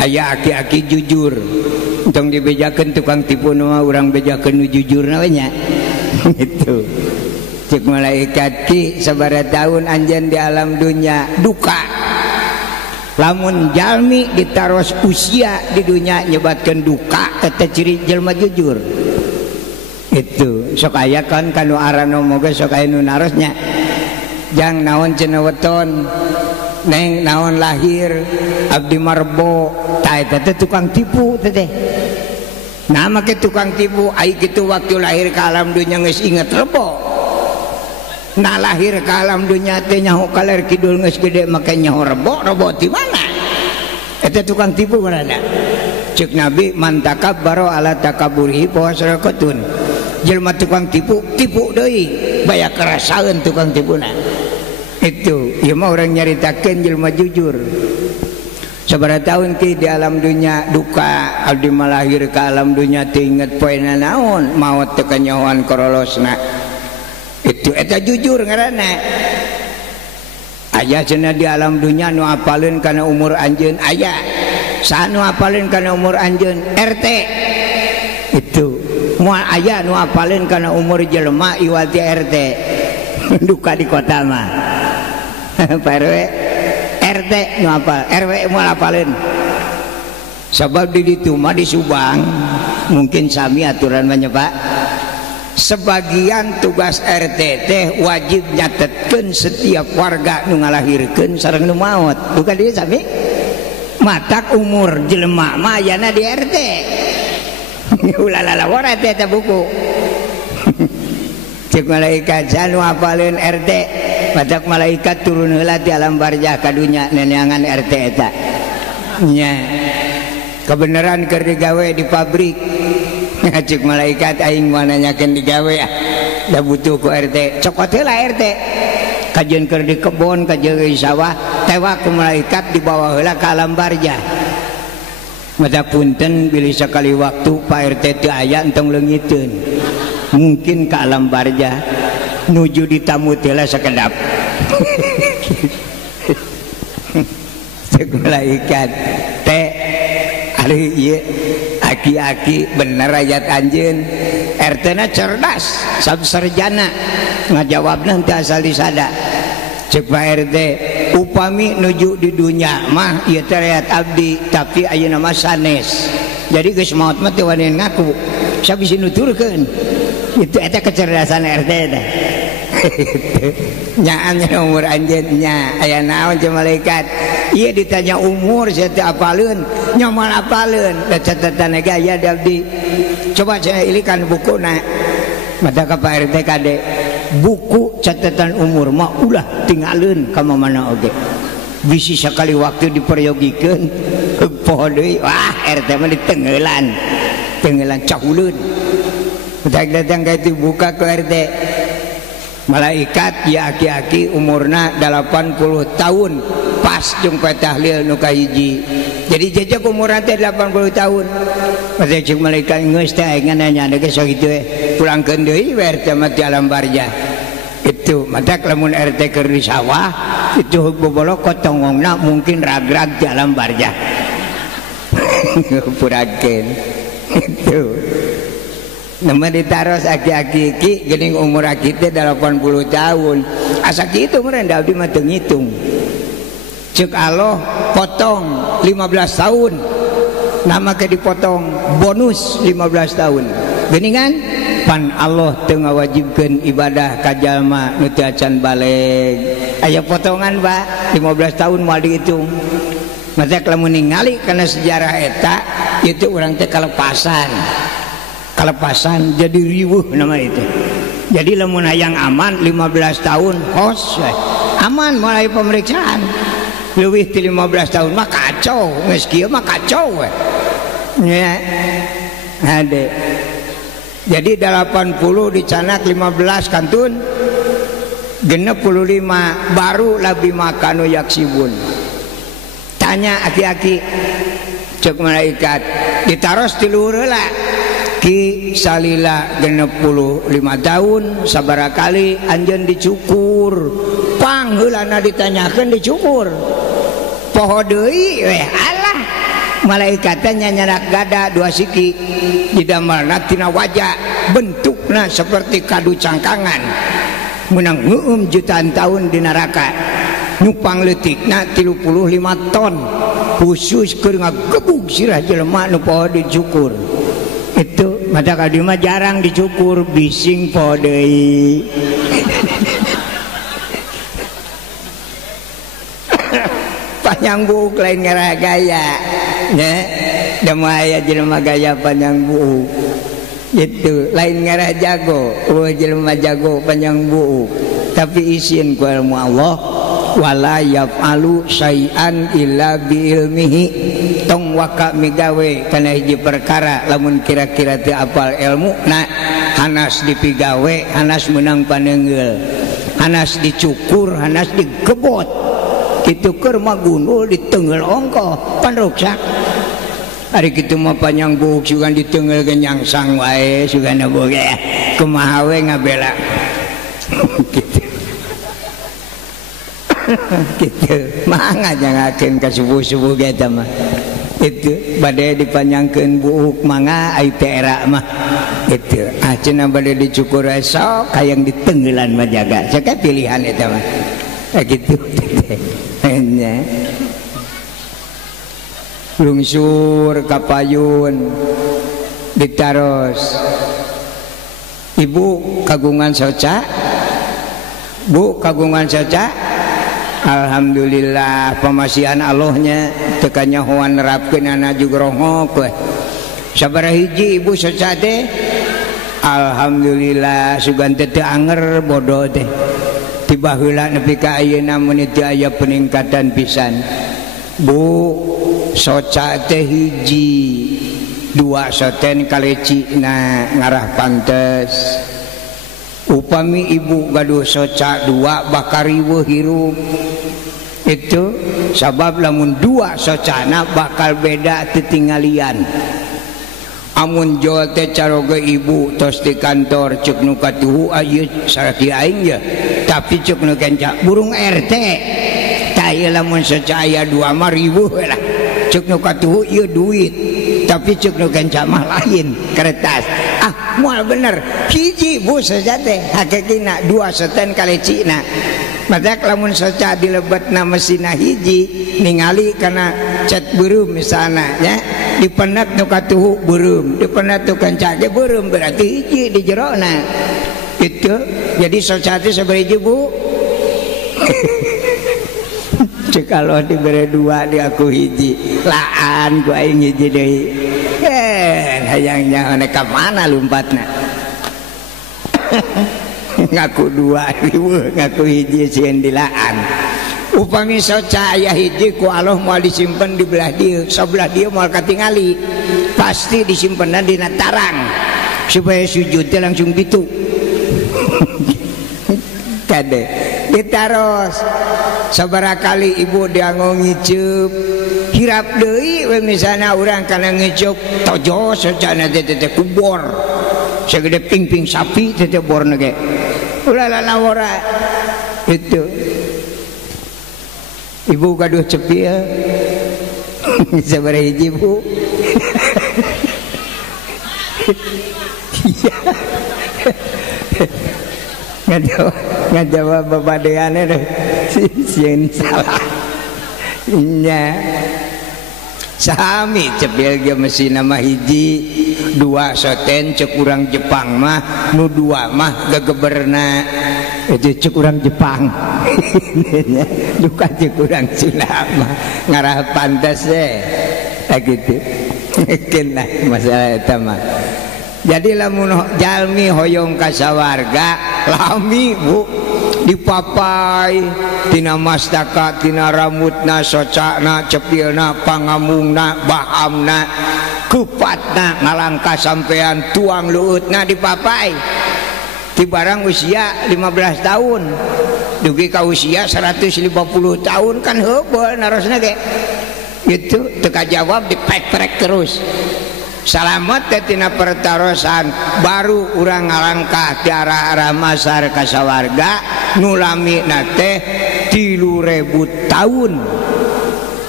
aya aki-aki jujur tong dibejakeun tukang tipu nu mah urang bejakeun nu jujurna we nya gitu cek malaikat ki sabaraha taun anjeun di alam dunya duka lamun jalmi ditaros usia di dunya nyebatkeun duka eta ciri jelema jujur itu sok aya kan kanu arano moga sok aya nu narosnya jang naon cenah weton neng naon lahir abdi marbo ta eta teh tukang tipu teh nama ke tukang tipu ai kitu waktu lahir ka alam dunya geus inget rebo nah lahir ka alam dunya teh nyaho kaler kidul geus gede make nyaho rebo ti mana eta tukang tipu ngaranna Cek Nabi man takabbara ala takaburihi fa sadaqatun. Jelema tukang tipu deui baya kerasaeun tukang tipuna. Itu ieu mah urang nyaritakeun jelema jujur. Sabaraha tahun ti di alam dunia duka abdi malahir ka alam dunia teu inget poena naon maot teu kanyahoan korolosna. Itu eta jujur ngaranna. Aya cenah di alam dunia nu apaleun kana umur anjeun aya. Saha nu apaleun kana umur anjeun RT. Itu moal aya nu apaleun kana umur jelema iwati RT. Duka di kota mah. Pak RW RT nu apal, RW moal apaleun. Sebab di ditu mah di Subang mungkin sami aturan mah nya Pak. Sebagian tugas RT teh wajib nyatetkeun setiap warga nu ngalahirkeun sareng nu maot. Bukan dia sami? Matak umur jelema mah ayana di RT. Ulalala wara teh buku. Cek malaikat janu apaleun RT. Matak malaikat turun heula di alam barzah ka dunya neneangan RT eta. Nya. Kebenaran keur digawe di pabrik. Cek malaikat aing mau nanyakeun digawe da butuh ku RT. Cokot heula RT. Kajian keur di kebon, kajian di sawah, tewa ku malaikat dibawa heula ka alam barzah. Mata punten bilih sakali waktu Pak RT teu aya entong leungiteun. Mungkin ka alam barzah nuju ditamut heula sakedap. Cek malaikat teh ari ieu aki-aki bener ayat anjeun RT-na cerdas sarjana ngajawabna teu asal disada. Cek Pak RT upami nuju di dunya mah ieu teh ayat abdi tapi ayeuna mah sanes jadi geus maot mah teu wani ngaku sabisi nuturkeun itu eta kecerdasan RT teh. Nyaan umur anjeun nya aya naon jeung malaikat ieu ditanya umur saya teu apaleun nyamal apaleun da catatan ge aya abdi coba saya ilikan bukuna mata ka Pak RT kade buku catatan umur mah ulah tinggalin ka mana oge bisi sakali waktu diperyogikeun poho deui wah RT mah ditengeulan cahuleun datang ka itu buka ke RT malaikat ya aki-aki umurna 80 tahun pas jeung poe tahlil nu kahiji jadi jejak umurna teh 80 tahun mata cek malaikat geus teh aing nanya geus sakitu pulangkeun deui we RT mah ti alam barzah itu mata lamun RT keur di sawah itu bobolok kotongongna mungkin ragrag di alam barzah purakeun itu nama ditaros aki-aki ki geuning umur aki teh 80 tahun asa kitu meureun da abdi mah teu ngitung ceuk Allah potong 15 tahun nama ke dipotong bonus 15 tahun geuningan pan Allah teu ngawajibkeun ibadah ka jalma nu teu acan baleg aya potongan Pak 15 tahun moal dihitung mata lamun ningali kana sejarah eta itu urang teh kalepasan jadi riweuh nama itu jadi lamun hayang aman 15 tahun hos aman mulai pemeriksaan leuwih ti 15 tahun mah kacau geus kieu mah kacau nya ade jadi 80 dicanak 15 kantun 65 baru labi makanu yaksibun tanya aki-aki cek malaikat ditaros ti luhur heula ki salila 65 tahun sabaraha kali anjeun dicukur pang heulana ditanyakeun dicukur poho deui we alah malaikat teh nyanyarak gada 2 siki didamelna tina wajah bentukna seperti kadu cangkangan menang ngeueum jutaan tahun di neraka nyupang leutikna 35 ton khusus keur ngagebug sirah jelema nu poho dicukur itu mata kadi mah jarang dicukur bising poho deui panjang buuk lain ngarah gaya nya da mah aya jelema gaya panjang buuk gitu lain ngarah jago jelema jago panjang buuk tapi izin ku ilmu Allah wala yaf'alu syai'an illa bi ilmihi tong waka migawe kana hiji perkara lamun kira-kira teu apal ilmu na hanas dipigawe hanas menang paneungeul hanas dicukur hanas digebot kitu keur magundul diteungeul ongkoh pan ruksak ari kitu mah panjang buuk sugan diteungeul ge nyangsang wae sugana boge kumaha we ngabela kitu gitu mangga jangakeun ka subuh-subuh ge eta mah itu bade dipanjangkeun buuk mangga ai teh era mah itu cenah bade dicukur esok hayang ditenggeulan mah jaga saka pilihan eta mah gitu nya lungsur ka payun ditaros ibu kagungan soca bu kagungan soca alhamdulillah pemasihan Allahnya tekanya hoan nerapkeun ana jugrongok we sabaraha hiji ibu soca teh alhamdulillah sugan teh anger bodoh teh tiba heula nepi ka ayeuna mun teu aya peningkatan pisan bu soca teh hiji dua soten kalecina ngarah pantes upami ibu gaduh soca dua bakariweuh hirup itu sabab lamun dua socana bakal beda titinggalian amun jol teh caroge ibu tos di kantor cuk nu katuhu ayeuna saraki aing ya tapi cuk nu kenca burung RT tah ieu lamun soca aya dua mah riweuh lah cuk nu katuhu ieu duit tapi cuk nu kenca mah lain kertas moal bener hiji bu saja teh hakikina dua soten kalecina matak lamun soca dilebetna mesinna hiji ningali kana cat beureum misalna nya dipenet nu katuhu beureum dipenet tu kenca ge beureum berarti hiji di jerona itu jadi soca teh sabaraha bu cek kalau dibere dua di aku hiji laan ku aing hiji deui hayangnya ka mana lompatna ngaku dua riweuh ngaku hiji sieun dilaan upami soca aya hiji ku Allah moal disimpen di belah dieu sabelah dieu moal katingali pasti disimpenna dina tarang supaya sujud teh langsung pitu kade ditaros sabaraha kali ibu dianggo ngiceup hirap deui we misalna urang kana ngiceup tojo socana teh kubor sagede ping-ping sapi teh borna ge ulah lawara itu ibu gaduh cepil sabaraha hiji bu ngajawab babadeane deh sieun salah nya sami cepil ge mesin mah hiji dua soten cek urang Jepang mah nu dua mah gegeberna itu cek urang Jepang duka cek urang Sunda mah ngarah pantes gitu kenah masalah eta mah jadi lamun jalmi hoyong ka sawarga lami bu dipapai tina mastaka tina rambutna socana cepilna pangamungna bahamna kupatna ngalangka sampean tuang luutna dipapai ti barang usia 15 tahun dugi ka usia 150 tahun kan heubeul narosna ge gitu teu kajawab dipek-prek terus salamet teh tina pertarosan baru urang ngalangkah ti arah-arah masar ka sawarga nu lamina teh 3000 tahun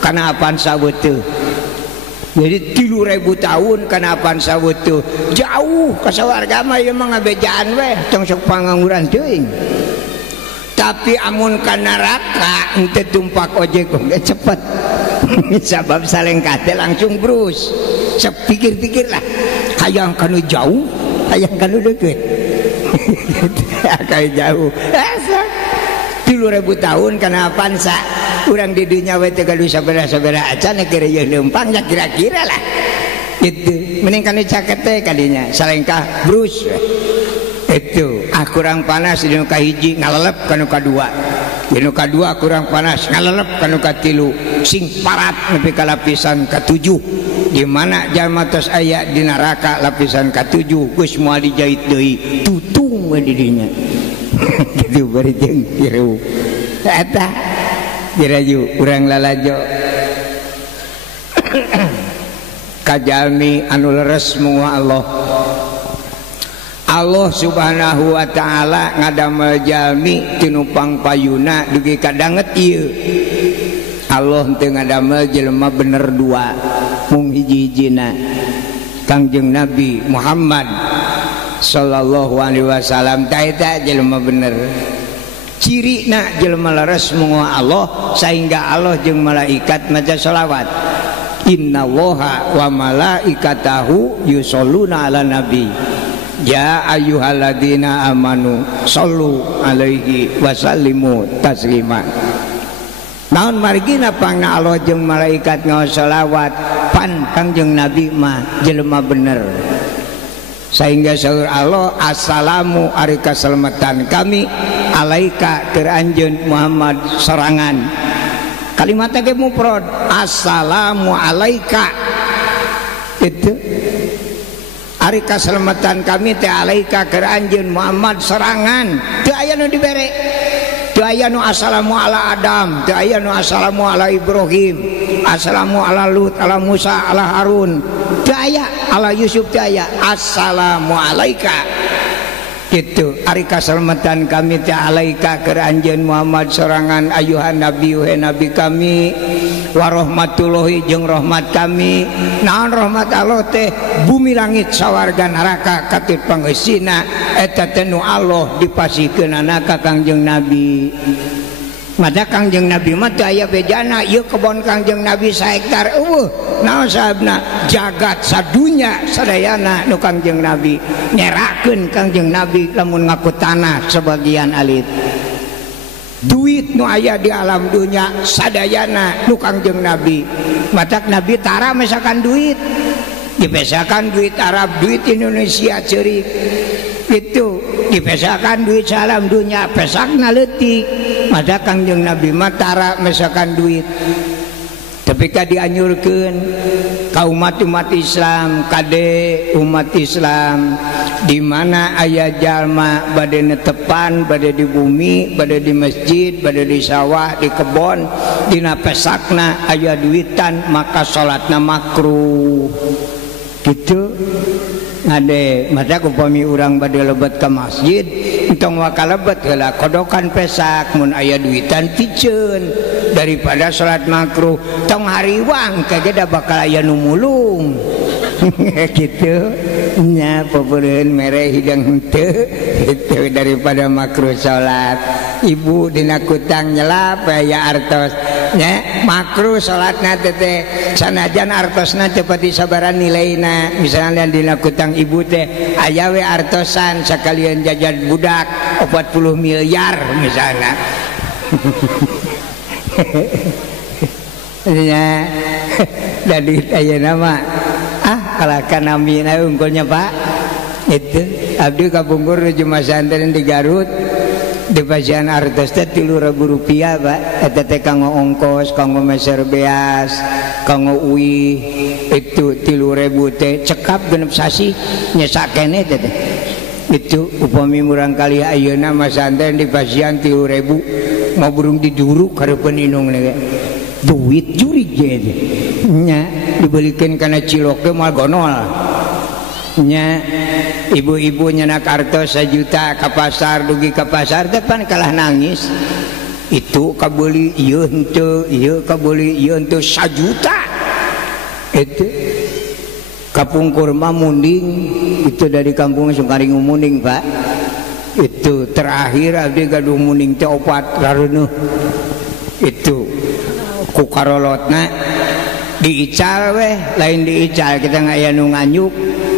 kana apaan sabeuteung jadi 3000 tahun kana apaan sabeuteung jauh ka sawarga mah ieu mah ngabejaan we tong sok panganguran teuing tapi amun ka neraka henteu tumpak ojek ge cepet sabab salengkah teh langsung brus pikir-pikir lah hayang kanu jauh hayang kanu deket kayak jauh 3000 tahun karena pansa urang di dunia we teh gaduh sabaraha acan kira ye leumpang ya kira-kira lah itu mending kanu caket teh kadinya salengkah brus itu kurang panas dina kahiji ngalelep kanu kadua Dinu kadua kurang panas ngalelep kanu katilu sing parat nepi ka lapisan katujuh di mana jalma tos aya di neraka lapisan katujuh geus moal dijait deui tutung we di dinya kitu bari jeung kieu eta diraju urang lalajo kajalmi anu leres moal Allah Allah subhanahu wa ta'ala ngadamel jalmi tinupang payuna dugi kadanget ieu Allah teu ngadamel jelema bener dua mung hiji-hijina Kangjeng Nabi Muhammad sallallahu alaihi wasallam taeta jelema bener cirina jelema leres mung Allah sehingga Allah jeung malaikat maca sholawat innallaha wa malaikatahu yusholluna ala nabi ya ayyuhalladzina amanu shollu alaihi wasallimu taslima. Naon margina pangna Allah jeung malaikat ngasolawat pan Kangjeng Nabi mah jelema bener. Sehingga saur Allah assalamu ari kaselamatan kami alaika keur anjeun Muhammad sorangan. Kalimatna ge mufrad assalamu alaika. Itu ari kaselamatan kami teh alaika keur anjeun Muhammad serangan teu aya nu dibere teu aya nu assalamu ala Adam teu aya nu assalamu ala Ibrahim assalamu ala Lut ala Musa ala Harun teu aya ala Yusuf teu aya assalamu alaika kitu ari kaselamatan kami teh alaika keur anjeun Muhammad serangan ayuhan nabi he nabi kami warahmatullahi jeung rahmat kami naon rahmat Allah teh bumi langit sawarga neraka katut pangeusina eta teh nu Allah dipasikeunana ka Kangjeng Nabi mada Kangjeng Nabi mah teu aya bejana ieu kebon Kangjeng Nabi sahektar eueuh naon sababna jagat sadunya sadayana nu Kangjeng Nabi nyerakeun Kangjeng Nabi lamun ngaku tanah sebagian alit duit nu aya di alam dunia sadayana nu Kangjeng Nabi matak Nabi tara misalkan duit dipesakan duit Arab duit Indonesia ceurik itu dipesakan duit salam dunia pesakna leutik matak Kangjeng Nabi mah tara misalkan duit tapi ka dianjurkeun ka umat Islam kade umat Islam di mana aya jalma bade netepan bade di bumi bade di masjid bade di sawah di kebon dina pesakna aya duitan maka salatna makruh gitu ngade mata upami urang bade lebet ka masjid entong wakalebet heula kodokan pesak mun aya duitan piceun daripada salat makruh tong hariwang kageda bakal aya nu mulung gitu nya peureun mere hidang henteu itu daripada makruh salat ibu dina kutang nyelap aya artos nya makruh salatna teh sanajan artosna teu pati sabaran nilaina misalnya dina kutang ibu teh aya we artosan sakalian jajan budak 40 miliar misalnya nya dari ayeuna mah kalakan namina unggulnya Pak itu abdi kabungkur di Masantren di Garut di pasian artos teh 3.000 rupiah Pak eta teh kanggo ongkos kanggo meser beas kanggo uwi itu 3.000 teh cekap genep sasi nya sakene teh itu upami murang kali ayeuna Masantren di pasian 3.000 mau burung diduruk hareupeun inung ge duit juri ge nya dibelikan karena cilok ke mal gonol nya ibu-ibu nyenak artos 1 juta ke pasar dugi ke pasar depan kalah nangis itu kabeli ieu henteu ieu kabeli ieu henteu 1 juta itu kapungkur mah munding itu dari kampung Sukaringu munding Pak itu terakhir abdi gaduh munding teh 4 rareuneuh itu ku karolotna diical weh lain diical kita ngaya nu nganyuk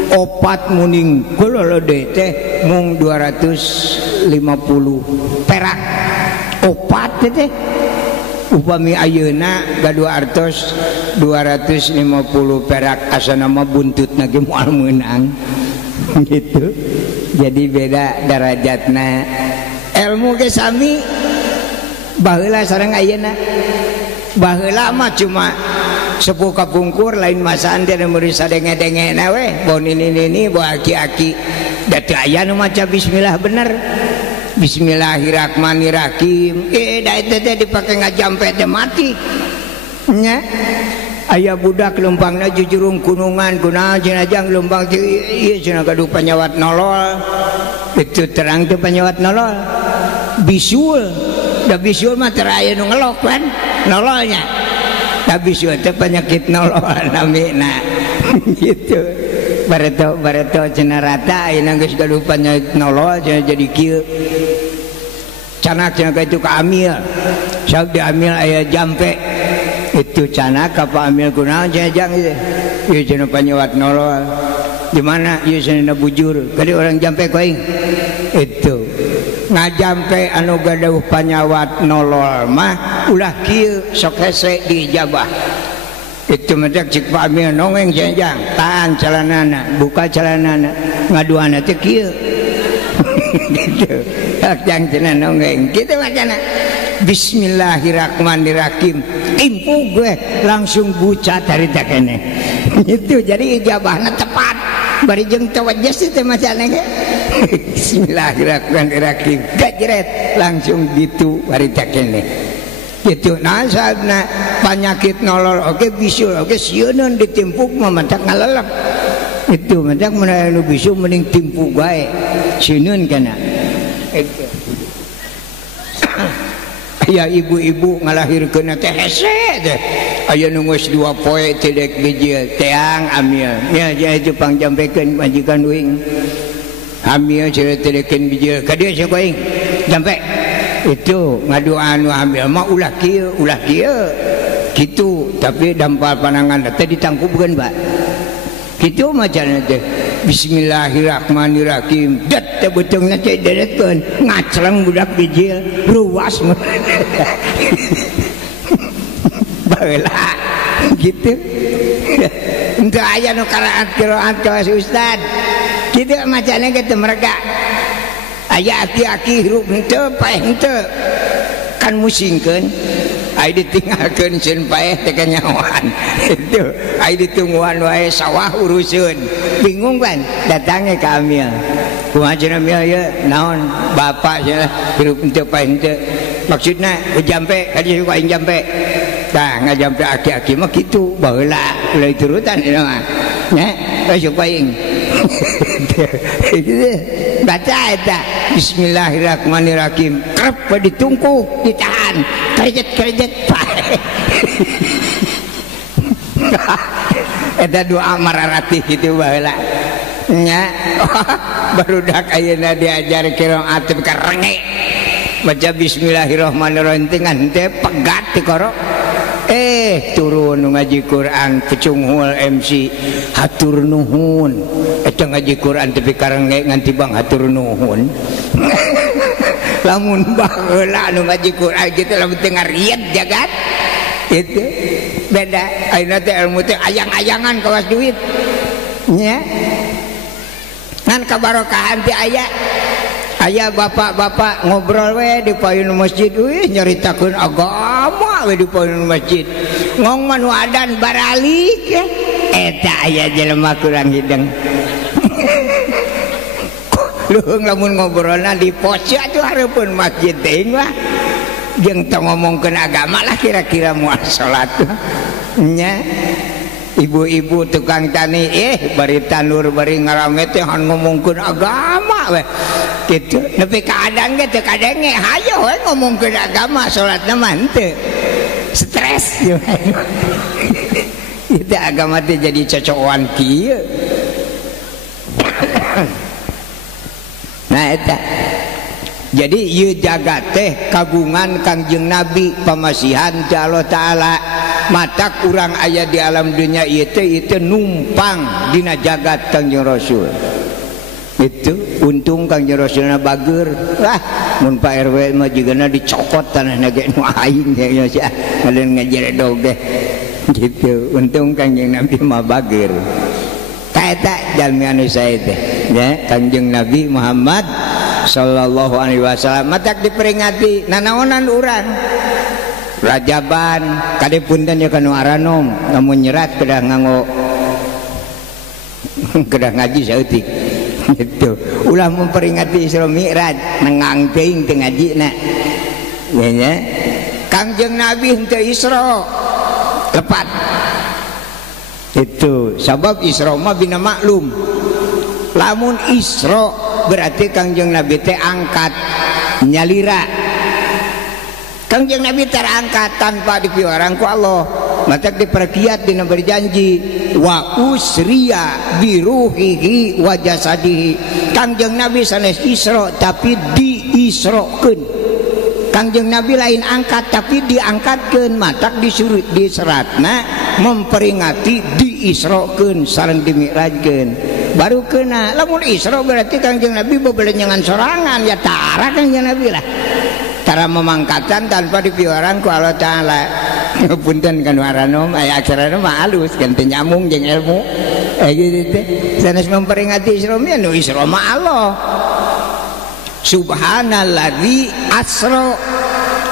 4 muning gololode teh mung 250 perak 4 teh upami ayeuna gaduh artos 250 perak asana mah buntutna ge moal meunang gitu jadi beda derajatna ilmu ge sami baheula sareng ayeuna baheula mah cuma sepuh kapungkur lain masaan teh meuri sadenge-dengena we bau nini bau aki-aki da teu aya nu maca bismillah bener bismillahirrahmanirrahim da eta teh dipake ngajampe teh mati nya aya budak lumpangna jujurung kunungan kunaon cenah jang lumpang teh ieu cenah gaduh panyawat nolol itu terang teh panyawat nolol bisul da bisul mah teu aya nu ngelok kan nololnya tapi suatu penyakit nolol namina gitu bareto cenah rata ayeuna geus gaduh penyakit nolol jadi kieu canak cenah kitu ka amil sok di amil aya jampe itu canak ka amil kunaon cenah jang ieu cenah penyewat nolol di mana ieu cenah bujur kadi orang jampe koing itu ngajampe anu gaduh panyawat nolol mah ulah kieu sok hese diijabah itu mentek cik Pak Amil nongeng jenjang tahan calanana buka calanana ngaduana teh kieu gitu jang cenah nongeng kitu macana bismillahirrahmanirrahim timpu gue langsung bucat dari teh kene itu jadi ijabahna tepat bari jeung tawajjus teh macana ge bismillahirrahmanirrahim gajret langsung gitu bari teh kene gitu nah sabna penyakit nolol oke bisul oke sieun ditimpuk mah mentak ngalelep itu mentak mun anu bisul mending timpuk bae sieun kana itu aya ibu-ibu ngalahirkeun teh hese teh aya nu geus 2 poe teh dek bijil teang amil nya itu pangjampekeun majikan uing amil ceretekeun bijil ka dieu sakoing jampe itu ngadu anu ambil mah ulah kieu gitu tapi dampal panangan teh ditangkupkeun Pak kitu macana teh bismillahirrahmanirrahim dat teh beutungna teh deretkeun ngacreng budak bijil ruas baheula gitu henteu aya nu qiraat ka ustad kitu macana ge teu merga aya aki-aki hirup henteu paeh henteu kan musingkeun ai ditinggalkeun ceun paeh teh kanyawan itu ai ditungguan wae sawah uruseun bingung kan datange ka amil kumaha cenah amil ye naon bapak cenah hirup henteu paeh henteu maksudna jampe kadi suka jampe tah ngajampe aki-aki mah kitu baheula ulah turutan eta mah nya suka ing baca eta bismillahirrahmanirrahim krep ditungku ditahan kerjet eta doa mararati gitu baheula nya barudak ayeuna diajar qiraat teh karenge baca bismillahirrahmanirrahim teh ngan teh pegat ti korok turun ngaji Quran kecunghul MC hatur nuhun eta ngaji Quran tapi karenge ngan tibang hatur nuhun lamun baheula nu ngaji Quran kitu lamun teu ngariet jagat itu beda ayeuna teh ilmu teh ayang-ayangan kawas duit nya ngan kabarokahan teh aya bapak-bapak ngobrol we di payun masjid we nyaritakeun agama we di payun masjid ngong manu adan baralik eta aya jelema kurang hideng luhung lamun ngobrolna di pos atuh hareupeun masjid teh mah jeung teu ngomongkeun agama lah kira-kira moal salat nya ibu-ibu tukang tani bari tanur bari ngarame teh han ngomongkeun agama we gitu nepi ka adan ge teu kadenge hayo we ngomongkeun agama salatna mah henteu stres itu agama teh jadi cocokan kieu nah eta jadi ieu jagat teh kagungan Kangjeng Nabi pamasihan ti Allah taala matak urang aya di alam dunia ieu teh numpang dina jagat Kangjeng Rasul itu untung Kangjeng Rasulna bager lah mun Pak RW mah jigana dicokot tanahna ge nu aing nya sia ngalen ngajeredog deh gitu untung Kangjeng Nabi mah bager ta eta jalmi anu sae teh ya Kangjeng Nabi Muhammad sallallahu alaihi wasallam matak diperingati nanaonan urang Rajaban kade punten ya kanu aranom namun nyerat kedah nganggo kedah ngaji saeutik gitu ulah memperingati Isra Mi'raj nengang teuing teu ngajina nya Kangjeng Nabi henteu Isra lepat itu sabab Isra mah bina maklum lamun Isra berarti Kangjeng Nabi teh angkat nyalira Kangjeng Nabi terangkat tanpa dipiarang ku Allah matak diperkiat dina berjanji wa usriya biruhihi wa jasadihi Kangjeng Nabi sanes Isra tapi diisrokeun Kangjeng Nabi lain angkat tapi diangkatkeun matak disuruh diseratna memperingati diisrokeun sareng dimi'rajkeun baru kena lamun Isra berarti Kangjeng Nabi bebelenyangan sorangan ya tara Kangjeng Nabi lah cara memangkatan tanpa dipiarang ku Allah Ta'ala punten kanu aranom aya acarana mah alus kan teu nyambung jeung ilmu gitu teh sanes memperingati Isra nu Isra mah Allah subhanalladzi asra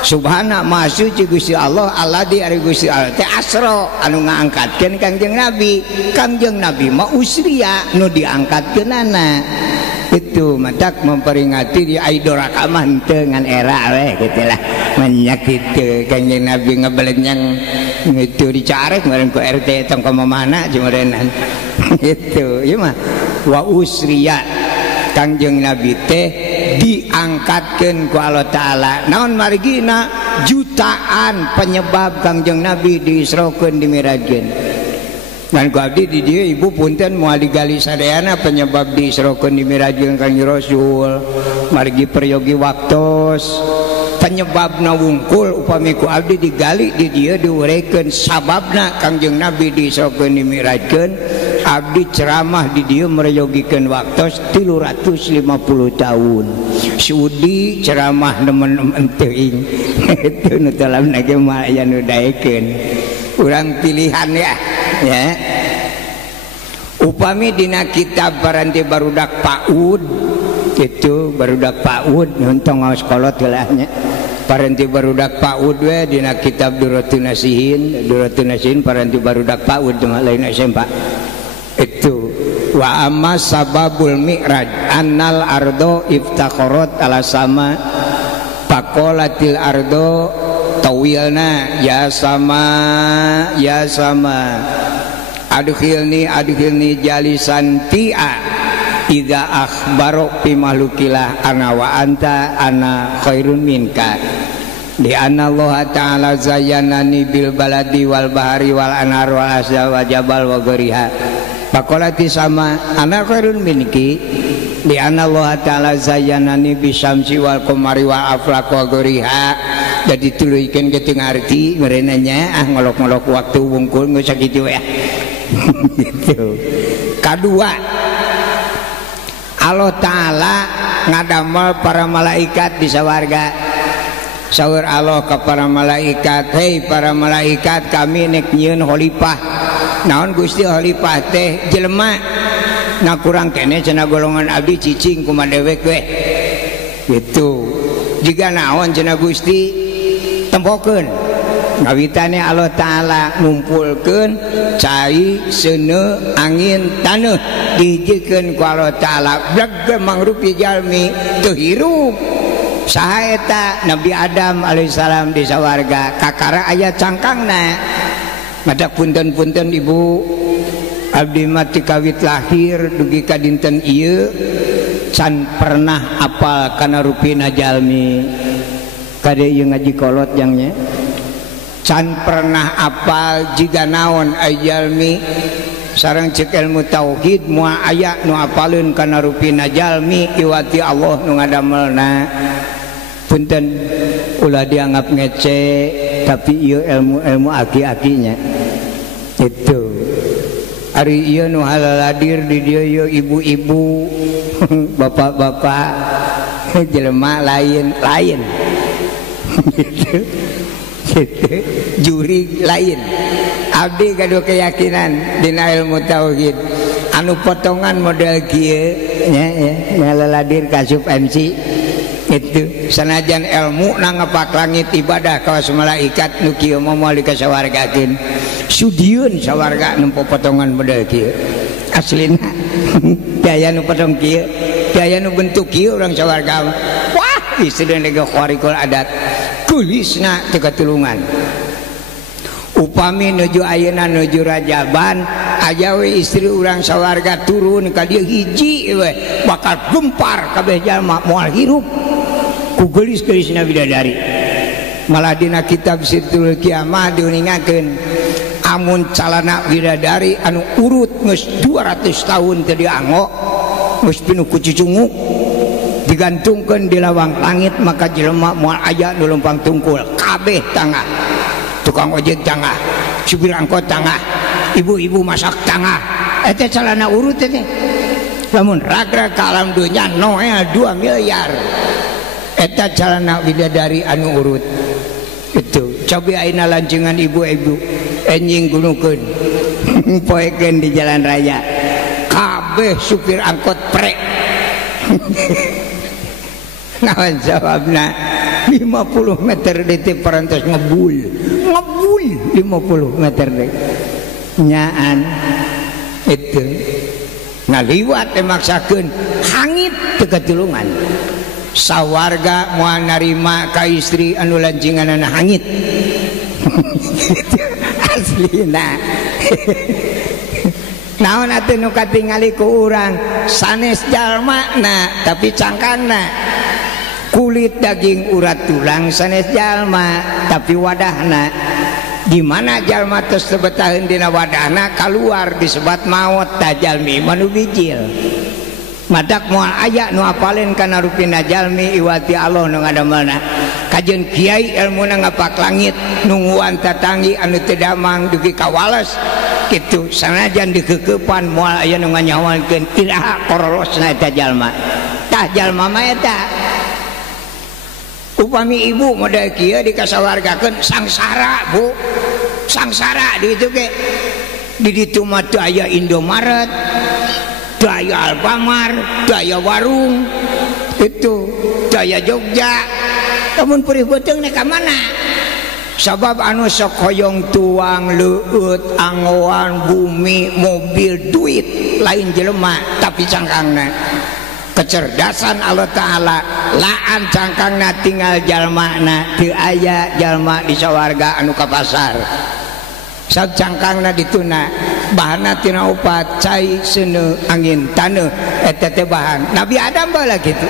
subhana maha suci Gusti Allah alladzi ari Gusti Allah teh asra anu ngaangkatkeun Kangjeng Nabi mah usriya nu diangkatkeunana itu matak memperingati di aidora kamah teu ngan era we kitu lah banyak kitu Kangjeng Nabi ngabelenyang itu dicarek meureun ku RT tong ka mana jumeureunnan itu ieu mah wa usriya Kangjeng Nabi teh diangkatkeun ku Allah Ta'ala naon marigina jutaan penyebab Kangjeng Nabi diisrokeun dimi'rajkeun dan ku abdi di dieu ibu punten moal digali sadayana penyebab diisrokeun dimi'rajkeun Kangjeng Rasul margi peryogi waktos penyebabna wungkul upami ku abdi digali di dieu diureukeun sababna Kangjeng Nabi diisrokeun dimi'rajkeun abdi ceramah di dieu mereyogikeun waktos 350 tahun sudi ceramah nemen-nemen teuing itu nu dalamna ge mah aya nu daekeun urang pilihan ya upami dina kitab paranti barudak PAUD itu barudak PAUD nyontong ngaos kolot gelahnya paranti barudak PAUD we dina kitab Duratun Nasihin paranti barudak PAUD cuma lain SMP itu wa amma sababul mi'raj annal ardo iftakharat ala sama faqalatil ardo tawilna ya sama adkhilni jalisan ti'a idza akhbaro fi mahlukilah ana wa anta ana khairun minka di anna Allah Ta'ala zayyanani bil baladi wal bahari wal anhar wal asya wa jabal wa goriha faqalati sama ana khairun minki di anna Allah Ta'ala zayyanani bisyamsi wal qamari wa aflaq wa goriha jadi tuluikeun kitu ngarti meureunanya ngolok-ngolok waktu wungkul geus sakitu ya gitu. Kadua Allah Ta'ala ngadamel para malaikat di sawarga saur Allah ke para malaikat hei para malaikat kami nek nyieun khalifah naon Gusti khalifah teh jelema ngakurang kene cenah golongan abdi cicing kumaha dewek we gitu jiga naon cenah Gusti tempokeun ngawitane Allah Ta'ala ngumpulkeun cai seuneu angin taneuh dijikeun ku Allah Ta'ala blag mangrupi jalmi teu hirup saha eta Nabi Adam alaihissalam di sawarga kakara aya cangkangna madak punten-punten ibu abdi mati kawit lahir dugi ka dinten ieu can pernah apal kana rupina jalmi kade ieu ngaji kolot jangnya can pernah apal jiga naon ajalmi sareng cek ilmu tauhid moal aya nu apaleun kana rupina jalmi iwati Allah nu ngadamelna punten ulah dianggap ngece tapi ieu ilmu aki-akinya itu ari ieu nu halaladir di dieu ieu ibu-ibu bapak-bapak jelema lain gitu juri lain abdi gaduh keyakinan dina ilmu tauhid anu potongan model kieu nya laladir kasup MC itu sanajan ilmu na ngapak langit ibadah kawas malaikat nu kieu moal dikasawargakeun sudieun sawarga nempo potongan model kieu aslina daya nu potong kieu daya nu bentuk kieu urang sawarga wah istri nego khariqul adat kulisna teu katulungan upami nuju ayeuna nuju Rajaban aja we istri urang sawarga turun ka dieu hiji we bakal gempar kabeh jalma moal hirup ku geulis-geulisna bidadari malah dina kitab Sirtul Kiamah diuningakeun amun calana bidadari anu urut geus 200 tahun teu dianggo geus pinuh ku cucunguk digantungkeun di lawang langit maka jelema moal aya nu lempang tungkul kabeh tangah tukang ojek tangah supir angkot tangah ibu-ibu masak tangah eta calana urut teh lamun ragrag ka alam dunya noel 2 miliar eta calana bidadari anu urut itu coba ayeuna lancengan ibu-ibu enjing gunukeun poekeun di jalan raya kabeh supir angkot prek naon jawabna 50 meter detik parantos ngebul 50 meter detik nyaan itu ngaliwat maksakeun hangit teu katulungan sawarga moal narima ka istri anu lancinganana hangit aslina naon atuh nu katingali ku urang sanes jalmana tapi cangkangna kulit daging urat tulang sanes jalma tapi wadahna di mana jalma tos tebetaheun dina wadahna kaluar disebat maot tah jalmi manu bijil madak moal aya nu apaleun kana rupina jalmi iwati Allah nu ngadamelna kajeun kiai ilmuna ngapak langit nu nguan tatangi anu teu damang dugi kawales kitu sanajan dikeukepan moal aya nu nganyawankeun iraha korolosna eta jalma tah jalma mah eta upami ibu model kieu dikasawargakeun sangsara bu sangsara di itu ke di ditu mah teu aya Indomaret teu aya Alfamart teu aya warung itu teu aya Jogja lamun perih beuteung ka mana sabab anu sok hoyong tuang leueut anggoan bumi mobil duit lain jelema tapi cangkangna kecerdasan Allah Ta'ala laan cangkangna tinggal jalmana teu aya jalma di sawarga anu ka pasar sab cangkangna dituna bahanna tina opat cai seuneu angin taneuh eta teh bahan Nabi Adam bae kitu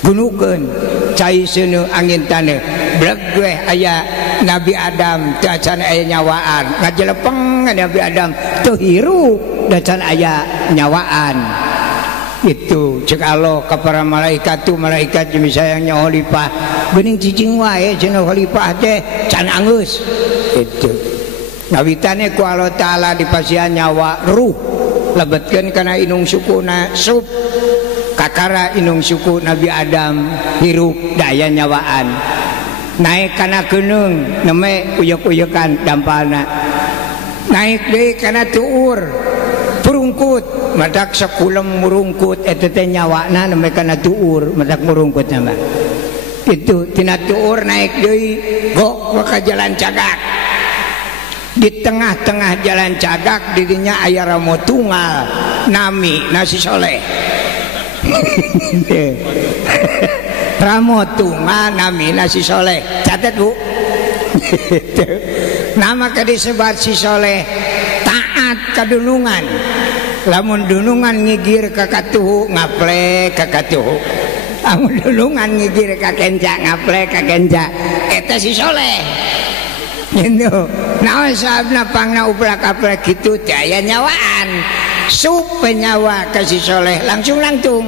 gunukeun cai seuneu angin taneuh bleg gue aya Nabi Adam teu acan aya nyawaan ngajelepeng Nabi Adam teu hirup da can aya nyawaan itu cek Allah ka para malaikat tu malaikat jeung sayangnya khalifah geuning cicing wae cenah khalifah teh can angeus itu ngawitane ku Allah Ta'ala dipasihan nyawa ruh lebetkeun kana inung sukuna sup kakara inung suku Nabi Adam hirup daya nyawaan naik kana geunung neme uyek-uyekan dampalna naik deui kana tuur purungkut madak sakulem murungkut eta teh nyawana neme kana tuur madak murungkut nama itu tina tuur naik deui gok ka jalan cagak di tengah-tengah jalan cagak dirinya aya ramo tunggal nami nasi soleh ramo tunggal nami nasi soleh catat bu nama ka disebat si soleh taat kadunungan lamun dunungan ngigir ka katuhu ngaplek ka katuhu lamun dunungan ngigir ka kenca ngaplek ka kenca eta si soleh gitu naon sabna pangna uplak-aplak gitu daya nyawaan sup penyawa ka si soleh langsung langtung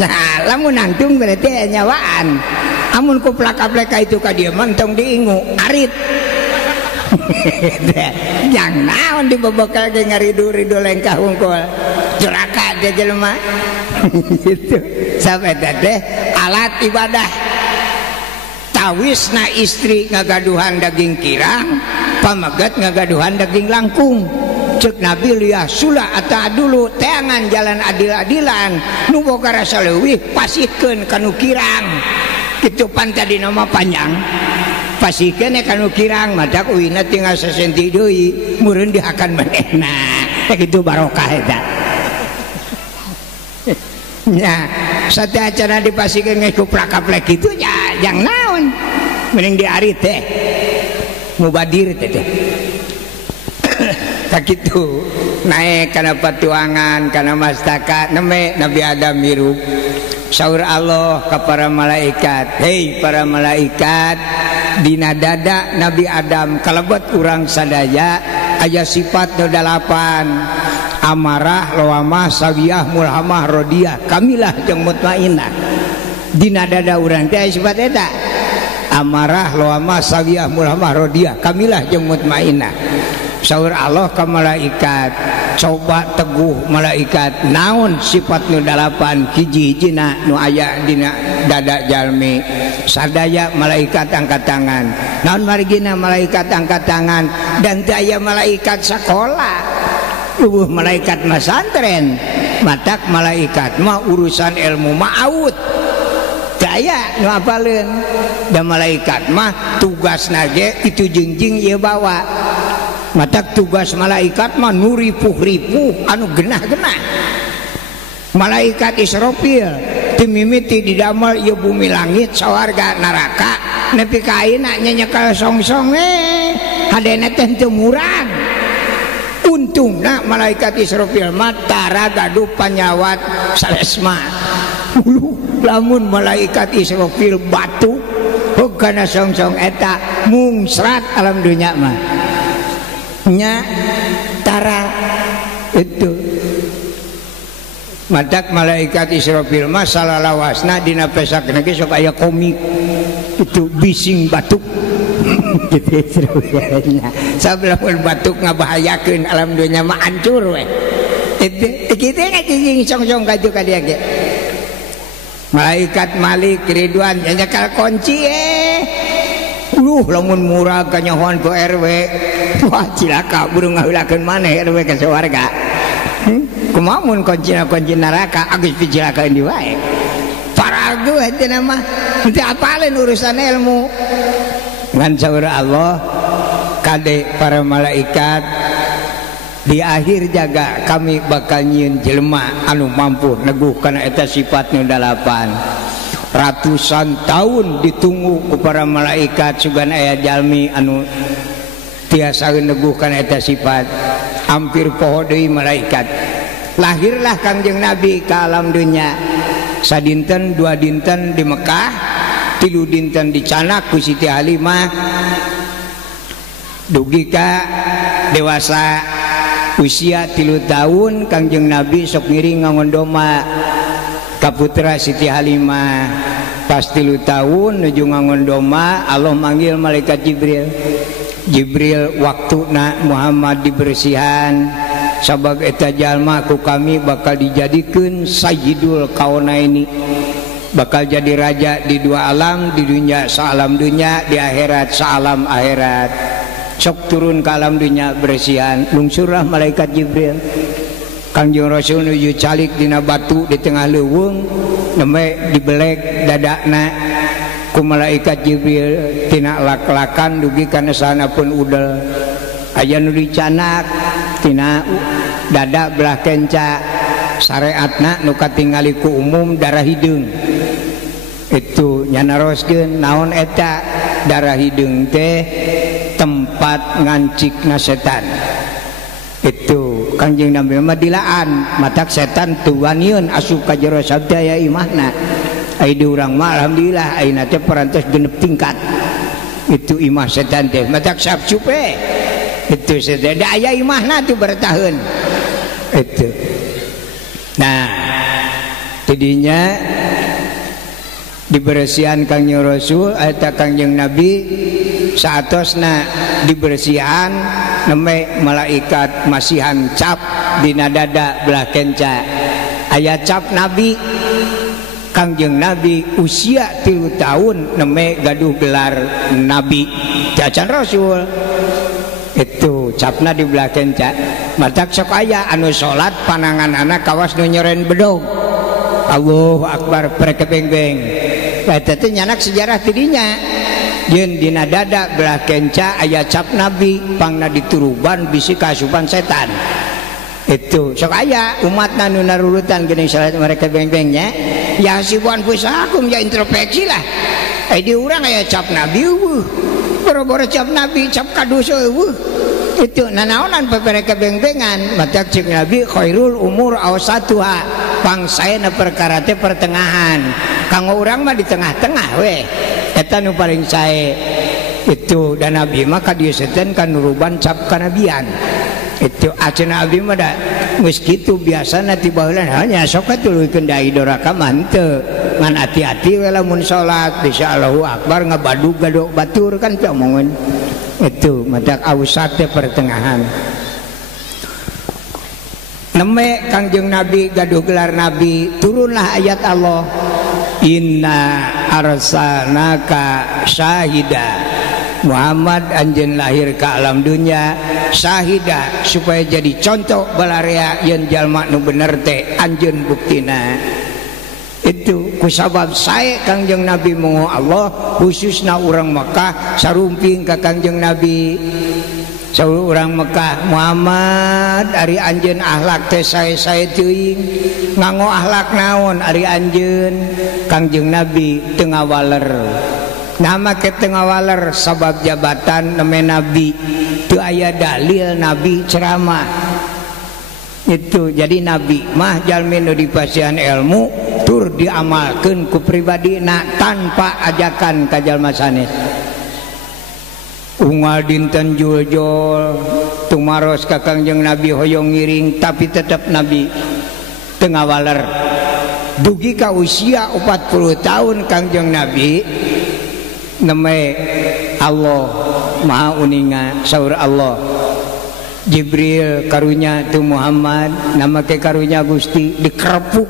nah lamun nangtung berarti nyawaan amun kuplak-aplak itu ka dieu mentong diingu arit yang naon dibobokal ge ngaridu-ridu lengkah hungkul duraka dia jelema gitu sampai teh alat ibadah tawisna istri ngagaduhan daging kirang pamaget ngagaduhan daging langkung cek Nabi liah sulah ata dulu teangan jalan adil-adilan nu boga rasa leuwih pasihkeun kanu kirang kitu pan tadi nama panjang pasihkeun kanu kirang madak uina tinggal sasenti deui meureun dihakan manehna kitu barokah eta nya satya acara dipasihkeun geus ku plak-plek kitu nya jang naon mending diari teh mubadir teh tak gitu naik karena patuangan karena mastaka neme Nabi Adam hirup saur Allah ke para malaikat hei para malaikat dina dada Nabi Adam kalebet urang sadaya aya sifat 8 amarah lawamah sawiyah mulhamah rodiyah kamilah jeung mutmainnah dina dada urang teh sifat eta amarah lawamah sawiyah mulhamah rodiyah kamilah jeung mutmainnah saur Allah ke malaikat coba teguh malaikat naon sifat nu 8 hiji-hijina nu aya dina dada jalmi sadaya malaikat angkat tangan naon marigina malaikat angkat tangan dan teu aya malaikat sakola malaikat mah santren matak malaikat mah urusan ilmu ma'aud daya nu apaleun da malaikat mah tugasna ge itu jengjing ieu bawa matak tugas malaikat mah nu ripuh-ripuh anu genah-genah malaikat Israfil timimiti didamel ieu bumi langit sawarga neraka nepi ka ayeuna nya nyekel songsong hadena teh teu murang untungna malaikat Israfil mah tara gaduh panyawat salesma lamun malaikat Israfil batu hogana songsong eta mungsrat alam dunya mah nya tara itu matak malaikat Israfil mah salalawasna dina pesakna ge sok aya komik itu bising batuk gitu Israfilnya sablamun batuk ngabahayakeun alam dunya mah hancur we itu kitu ngajing song-song kaju ka dia ge malaikat Malik Ridwan nyakal kunci lamun murah kanyahoan ku RW wah cilaka burung ngaheulakeun maneh RW ka sawarga kumaha mun kunci neraka agus picilakaeun di wae paragu henteu mah teu apaleun urusan ilmu ngan saur Allah kade para malaikat di akhir jaga kami bakal nyieun jelema anu mampu neguh kana eta sifat nu 8 ratusan tahun ditunggu ku para malaikat sugan aya jalmi anu tiasa neguh kana eta sifat hampir poho deui malaikat lahirlah Kangjeng Nabi ka alam dunya sadinten 2 dinten di Mekah 3 dinten di Canak ku Siti Halimah dugi ka dewasa usia 3 tahun Kangjeng Nabi sok ngiring ngangondoma ka putra Siti Halimah pas 3 tahun nuju ngangondoma Allah manggil malaikat Jibril waktuna Muhammad dibersihan sabab eta jalma ku kami bakal dijadikeun sayyidul kaunaini bakal jadi raja di 2 alam di dunia saalam dunia di akhirat saalam akhirat sok turun ke alam dunia bersihan lungsurlah malaikat Jibril Kangjeng Rasul nuju calik dina batu di tengah leuweung nembe dibelek dadana ku malaikat Jibril tina lak-lakan dugi kana sahanapun udel aya nu dicanak tina dada belah kenca syariatna nu katingali ku umum darah hideung itu nyanaroskeun naon eta darah hideung teh tempat ngancikna setan itu Kangjeng Nabi madilaan matak setan tuwanieun asup ka jero sabdaya imahna ai di urang mah alhamdulillah ayeuna teh parantos genep tingkat itu imah setan teh matak sabcupe itu setan da aya imahna tuh bertaheun itu nah tidinya dibersihan Kangjeng Rasul eta Kangjeng Nabi saatosna dibersihan neme malaikat masihan cap dina dada belah kenca aya cap Nabi Kangjeng Nabi usia 3 tahun neme gaduh gelar Nabi jajan Rasul Itu capna di belah kenca. Matak sok aya anu salat pananganana kawas nu nyoren bedog. Allahu Akbar prek beng-beng. Eta teh nyanak sejarah tidinya. Yen dina dada belah kenca aya cap Nabi pangna dituruban bisi kasupan setan. Itu sok aya umatna nu narurutan geuning salat mereka beng-bengnya. Ya sibuan pusakum ya introspeksi lah. Di urang aya cap Nabi eueuh. Boro-boro cap Nabi cap kadosa eueuh. Itu nanaonan papereka beng-bengan matak cek Nabi khairul umur awsatuha pangsaena perkara teh pertengahan. Kanggo urang mah di tengah-tengah we. Eta nu paling sae. Itu dan Nabi mah ka dieu seten kan nuruban cap kanabian. Itu aceuna abdi mah da geus kitu biasana ti baheula hanya sok tuluikeun da idoraka mah henteu. Ngan hati-hati we lamun salat bisa Allahu Akbar ngabadug gadok batur kan comongeun. Itu madak ausat teh pertengahan. Neme Kangjeng Nabi gaduh gelar Nabi turunlah ayat Allah inna arsalnaka syahida Muhammad anjeun lahir ke alam dunia syahida supaya jadi contoh balarea yen jalma nu bener teh anjeun buktina. Itu kusabab sae Kangjeng Nabi moho Allah khususna urang Mekah sarumping ka Kangjeng Nabi. Saur urang Mekah Muhammad ari anjeun akhlak teh sae-sae teuing nganggo akhlak naon ari anjeun. Kangjeng Nabi teu ngawaler. Nama ke teu ngawaler sabab jabatan neme Nabi teu aya dalil Nabi ceramah. Itu jadi Nabi mah jalmi nu dipasihan ilmu tur diamalkeun ku pribadina tanpa ajakan ka jalma sanes. Unggal dinten juljol tumaros ka Kangjeng Nabi hoyong ngiring tapi tetap Nabi teu ngawaler. Dugi ka usia 40 tahun Kangjeng Nabi neme Allah Maha Uninga saur Allah Jibril karunya tu Muhammad nama ke karunya Gusti dikerepuk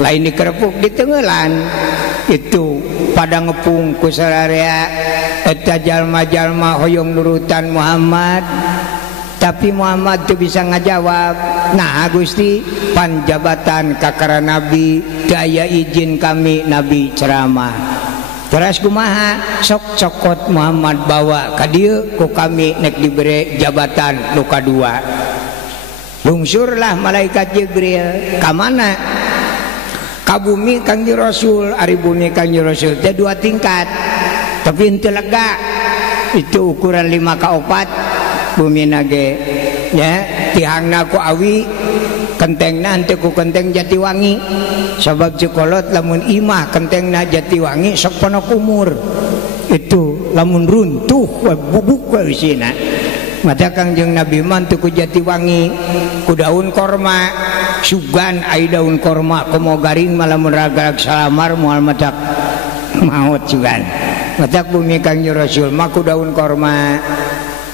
lain dikerepuk di tenggelan itu pada ngepung ku sararea eta jalma-jalma hoyong nurutan Muhammad tapi Muhammad tu bisa ngajawab nah Gusti panjabatan kakara Nabi daya izin kami Nabi ceramah. Terus kumaha sok cokot Muhammad bawa ka dieu ku kami nek diberi jabatan nu kadua. Lungsurlah malaikat Jibril ka mana? Ka bumi Kangjeng Rasul, ari bumi Kangjeng Rasul teh 2 tingkat. Tapi henteu lega. Itu ukuran 5 ka 4 bumi nage. Ya, tihangna ku awi, kentengna henteu ku kenteng Jatiwangi. Sabab Cikolot lamun imah kentengna Jatiwangi sok pono kumur. Itu lamun runtuh bubuk we isina. Mata Kangjeng Nabi mantu ku Jatiwangi ku daun korma sugan ai daun korma komo garing malamun ragarak salamar moal matak maot sugan. Mata bumi Kangjeng Rasul mah ku daun korma.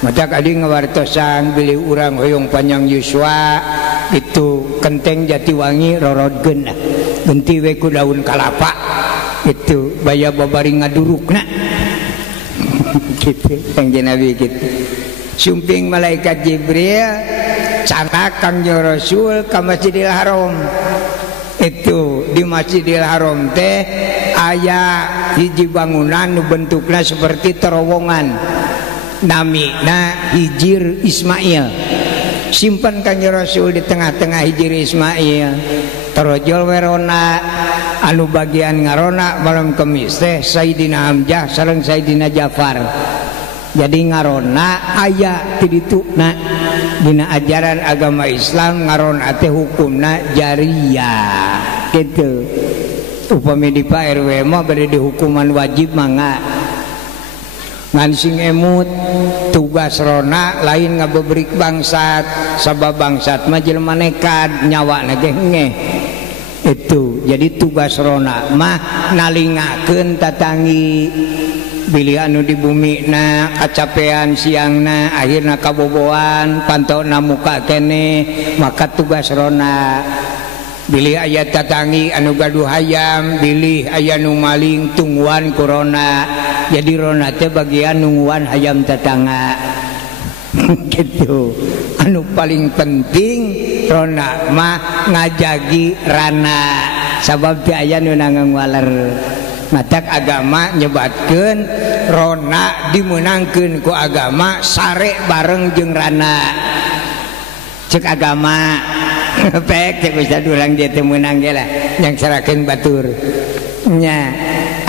Mata adi ngawartosan beli urang hoyong panjang Yuswa itu kenteng Jatiwangi rorodgeun lah. Genti we ku daun kalapa itu baya babari ngadurukna gitu Kangjeng Nabi gitu. Sumping malaikat Jibril canak Kangjeng Rasul ka Masjidil Haram. Itu di Masjidil Haram teh aya hiji bangunan nu bentukna seperti terowongan namina Hijir Ismail. Simpan Kangjeng Rasul di tengah-tengah Hijir Ismail. Terojol werona anu bagian ngarona malam kemis teh Sayyidina Hamzah sareng Sayyidina Ja'far. Jadi ngarona aya ti dituna dina ajaran agama Islam ngarona teh hukumna jariyah gitu. Upami di Pak RW mah bade dihukuman wajib mangga. Ngan sing emut tugas rona lain ngabebrik bangsat sabab bangsat mah jelema nekat nyawana ge hengeh. Itu jadi tugas rona mah nalingakeun tatangi bilih anu di bumi na kacapean siangna akhirna kaboboan pantona muka kene maka tugas rona bilih aya tatangi anu gaduh hayam bilih aya nu maling tungguan kurona jadi rona teh bagian nungguan hayam tatangga gitu. Anu paling penting rona mah ngajagi rana sabab teu aya nu nangwaler. Matak agama nyebatkeun rona dimenangkeun ku agama sare bareng jeung rana. Cek agama pek cek Ustaz urang dia teu meunang ge lah yang sarakeun batur nya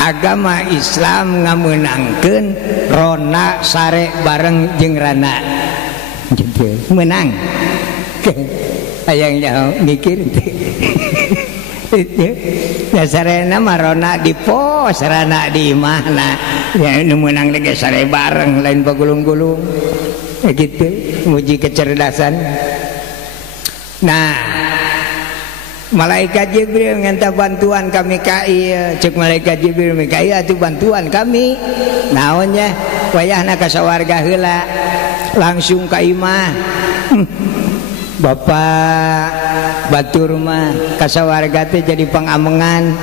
agama Islam ngameunangkeun rona sare bareng jeung rana gitu menang hayang nyaho mikir teh ya sarena mah rona di pos rana di imahna ya nu meunang ge sare bareng lain bagulung-gulung gitu muji kecerdasan. Nah, malaikat Jibril minta bantuan ka Mikail, cek malaikat Jibril Mikail atuh bantuan kami. Naonnya? Wayahna ka sawarga heula. Langsung ka imah. Bapak batur mah ka sawarga teh jadi pangamengan.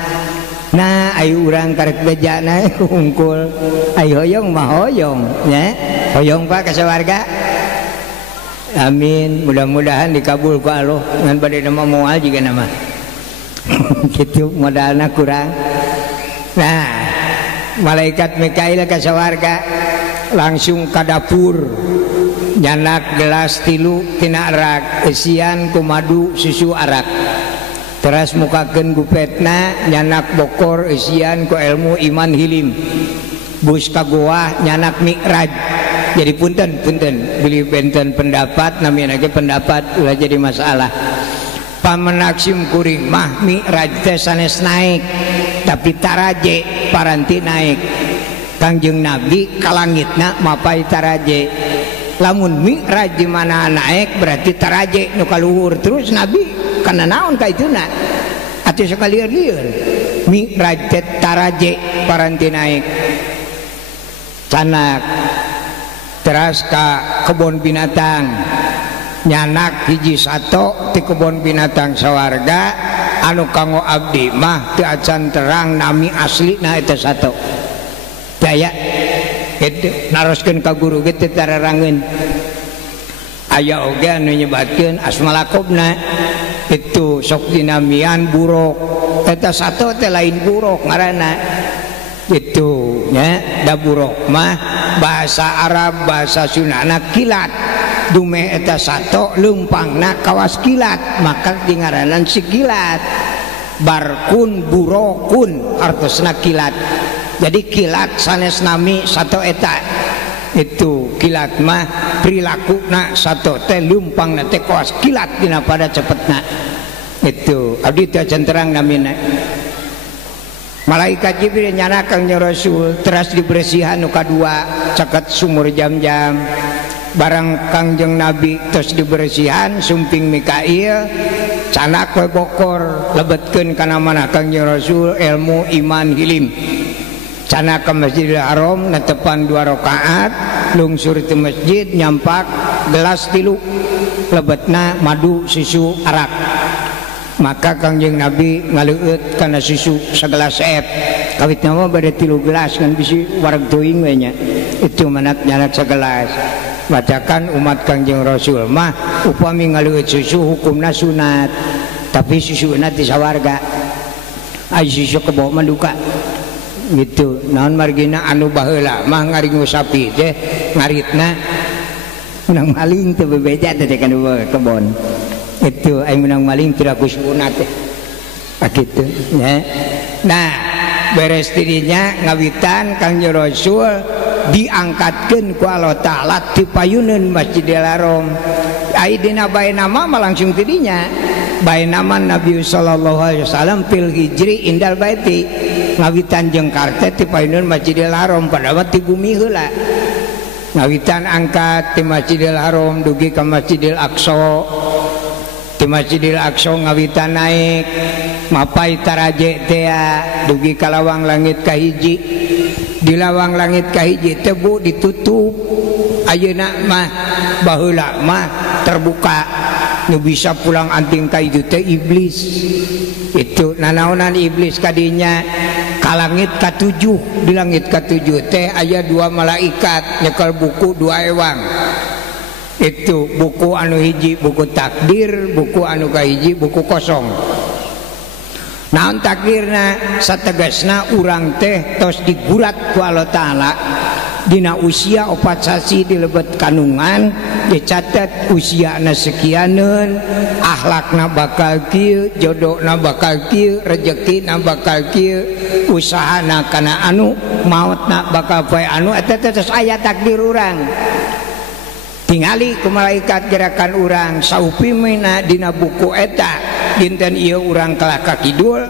Nah, ayo urang karek bejana hungkul. Ayo hoyong mah hoyong, nya. Hoyong Pak ka sawarga. Amin, mudah-mudahan dikabul ku Allah ngan bade nama moal juga nama gitu modalna kurang. Nah malaikat Mikail ka sawarga langsung ka dapur nyanak gelas 3 tina arak isian ku madu susu arak terus mukakeun gupetna nyanak bokor isian ku ilmu iman hilim bus ka goa nyanak mi'raj. Jadi punten beli benten pendapat namanya lagi pendapat ulah jadi masalah. Pamenaksim kuring mah mi'raj teh sanes naik tapi taraje paranti naik. Kangjeng Nabi ka langitna mapai taraje. Lamun mi'raj di mana naik berarti taraje nu kaluhur terus Nabi kana naon ka ituna? Atuh sakalieur-lieur. Mi'raj teh taraje paranti naik. Canak teras ka kebun binatang nyanak hiji sato di kebun binatang sawarga anu kanggo abdi mah teu acan terang nami aslina eta sato daya kitu naroskeun ka guru ge teu tararangeun aya oge anu nyebatkeun asma lakobna itu sok dinamian buruk eta sato teh lain buruk ngaranna itu nya da buruk mah bahasa Arab bahasa Sundana kilat dume eta sato leumpangna kawas kilat maka dingaranan si kilat barkun burokun artosna kilat jadi kilat sanes nami sato eta itu kilat mah perilaku sato teh leumpangna teh kawas kilat dina pada cepetna itu abdi teh centerang namina. Malaikat Jibril nyanakan nya Rasul teras dibersihan nu kadua caket sumur jam-jam barang Kangjeng Nabi terus dibersihan sumping Mikail canak we bokor lebetkeun kana mana Kangjeng Rasul ilmu iman hilim canak ka Masjidil Haram netepan 2 rakaat lungsur ti masjid nyampak gelas 3 lebetna madu susu arak maka Kangjeng Nabi ngaleueut kana susu sagelas saep kawitna mah bade 3 gelas kan bisi wareg teuing we nya itu manak nyanak sagelas bacakan umat Kangjeng Rasul mah upami ngaleueut susu hukumna sunat tapi susuna ti sawarga ai susu kebo manduka gitu naon margina anu baheula mah ngaringu sapi teh ngaritna menang maling teu bebeja teh kana kebon itu ai menang maling tidak kusunat gitu ya. Nah beres dirinya ngawitan Kangjeng Rasul diangkatkeun ku Allah Ta'ala ti payuneun Masjidil Haram ai dina bae nama langsung tidinya bae nama Nabi sallallahu alaihi wasallam fil hijri indal baiti ngawitan jeung karte ti payuneun Masjidil Haram padahal ti bumi heula ngawitan angkat ti Masjidil Haram dugi ka Masjidil Aqsa di Masjidil Aqsa ngawitan naik mapai taraje teh dugi ka lawang langit kahiji di lawang langit kahiji teh bu ditutup ayeuna mah baheula mah terbuka nu bisa pulang anting ka itu teh iblis itu nanaonan iblis kadinya ka langit ka-7 di langit ka-7 teh aya 2 malaikat nyekel buku 2 ewang Itu buku anu hiji buku takdir, buku anu kahiji buku kosong. Naon takdirna sategasna urang teh tos digurat ku Allah Ta'ala dina usia 4 sasi dilebet kandungan, dicatat usiana sekianeun, akhlakna bakal kieu, jodohna bakal kieu, rezekina bakal kieu, usahana kana anu, mautna bakal poe anu, eta terus aya takdir urang. Tingali ku malaikat gerakan urang saupimina dina buku eta dinten ieu urang kalah ka kidul,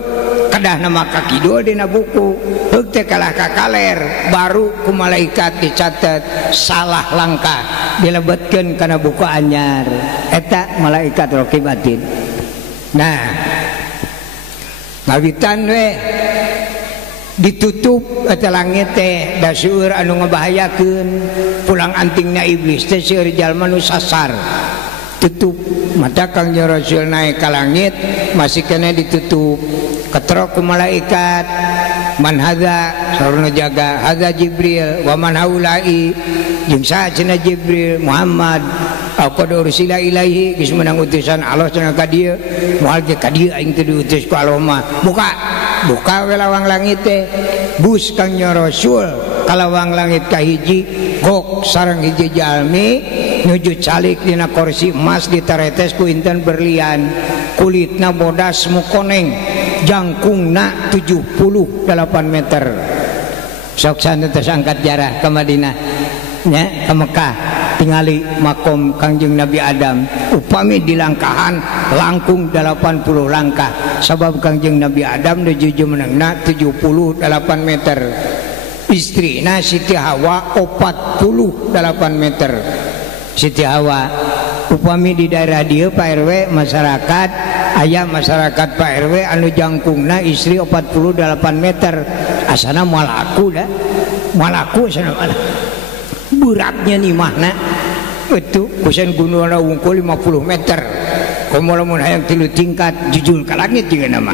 kedah nama ka kidul dina buku, heug teh kalah ka kaler, baru ku malaikat dicatat salah langkah dilebetkeun kana buku anyar. Eta malaikat raqib atid. Nah, ngawitan we ditutup eta langit teh da seueur anu ngabahayakeun, pulang antingna iblis teh seueur jalma nu sasar. Tutup mata Kangjeng Rasul naik ka langit masih kena ditutup. Keterok ku malaikat man hadza sareng jaga hadza Jibril wa man haula'i jeung saha cenah Jibril Muhammad qad ursila ilaihi geus meunang utusan Allah cenah ka dieu moal ge ka dieu aing teh diutus ku Allah mah buka we lawang langit teh bus Kangjeng Rasul ka lawang langit kahiji gok sareng hiji jalmi nuju calik dina kursi emas ditaretes ku inten berlian, kulitna bodas mukoneng, jangkungna 78 meter. Sok santos angkat jarah ke Madinah nya ke Mekah tingali makom Kangjeng Nabi Adam upami dilangkahan langkung 80 langkah sabab Kangjeng Nabi Adam nuju jumenengna 78 meter, istrina Siti Hawa 48 meter. Siti Hawa upami di daerah dieu Pak RW masyarakat aya masyarakat Pak RW anu jangkungna istri 48 meter asana moal aku dah moal aku sana malah beratnya nih mahna itu kusen gunungna wungkul 50 meter komo lamun hayang 3 tingkat jujul ka langit juga nama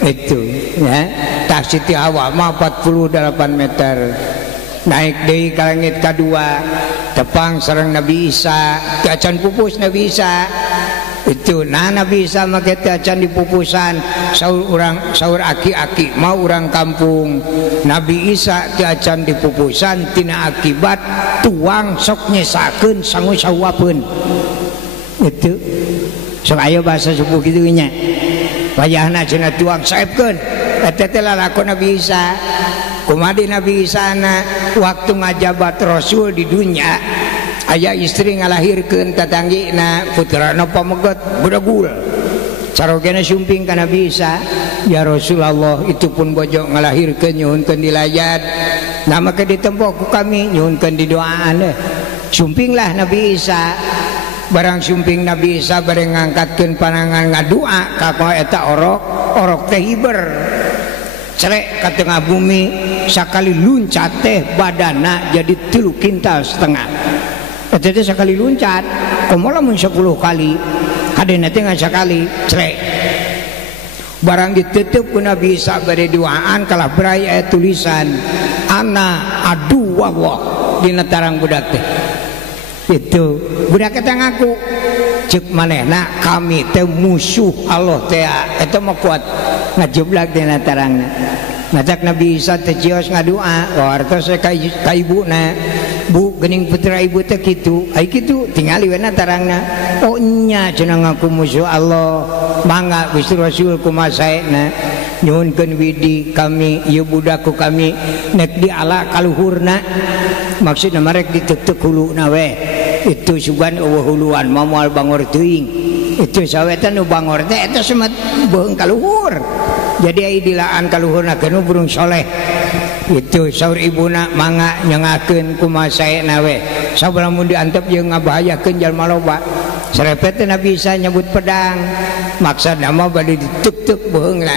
itu ya tah Siti Hawa mah 48 meter naik deui ka langit kadua tepang sareng Nabi Isa teu acan pupus Nabi Isa itu nah Nabi Isa make teu acan dipupusan saur aki-aki mau urang kampung Nabi Isa teu acan dipupusan tina akibat tuang sok nyesakeun sangu sawapeun itu sok aya bahasa suku kitu nya wajahna cenah tuang saepkeun eta teh lalakon Nabi Isa. Kumadi Nabi Isa na waktu ngajabat Rasul di dunia aya istri ngalahirkeun tatanggina putrana pamegot budagul carogena sumping ka Nabi Isa ya Rasulullah itu pun bojo ngalahirkeun nyuhunkeun dilayat nama ke ditempo ku kami nyuhunkeun di doaan sumpinglah Nabi Isa barang sumping Nabi Isa bareng ngangkatkeun panangan ngadua ka eta orok teh hiber cerek ka tengah bumi sakali luncat teh badana jadi 3,5 kintal eta teh sakali luncat komo lamun 10 kali kadena teh sakali cerek barang ditutup ku Nabi Isa bari duaan kalah berai aya tulisan ana adu wallah dina tarang budak teh itu budak teh ngaku ceuk manehna kami teh musuh Allah teh eta mah kuat ngajeblak dina tarangna ngajak Nabi Isa teh cios ngadua wartos ka ibuna bu geuning putra ibu teh kitu ai kitu tingali we na tarangna oh nya cenah ngaku musuh Allah mangga Gusti Rasul kumaha saena nyuhunkeun widi kami ieu budakku kami nek diala kaluhurna maksudna marek diteuk huluna we itu sugan eueuh huluan moal bangor teuing itu sawetan nu bangor teh eta semet beung kaluhur jadi ai dilaan kaluhurna keun burung soleh itu saur ibuna mangga nyengakeun kumaha saena we sabab mun diantep jeung ngabahayakeun jalma loba serepet Nabi Isa nyebut pedang maksudna mah bade dituk-tuk beungna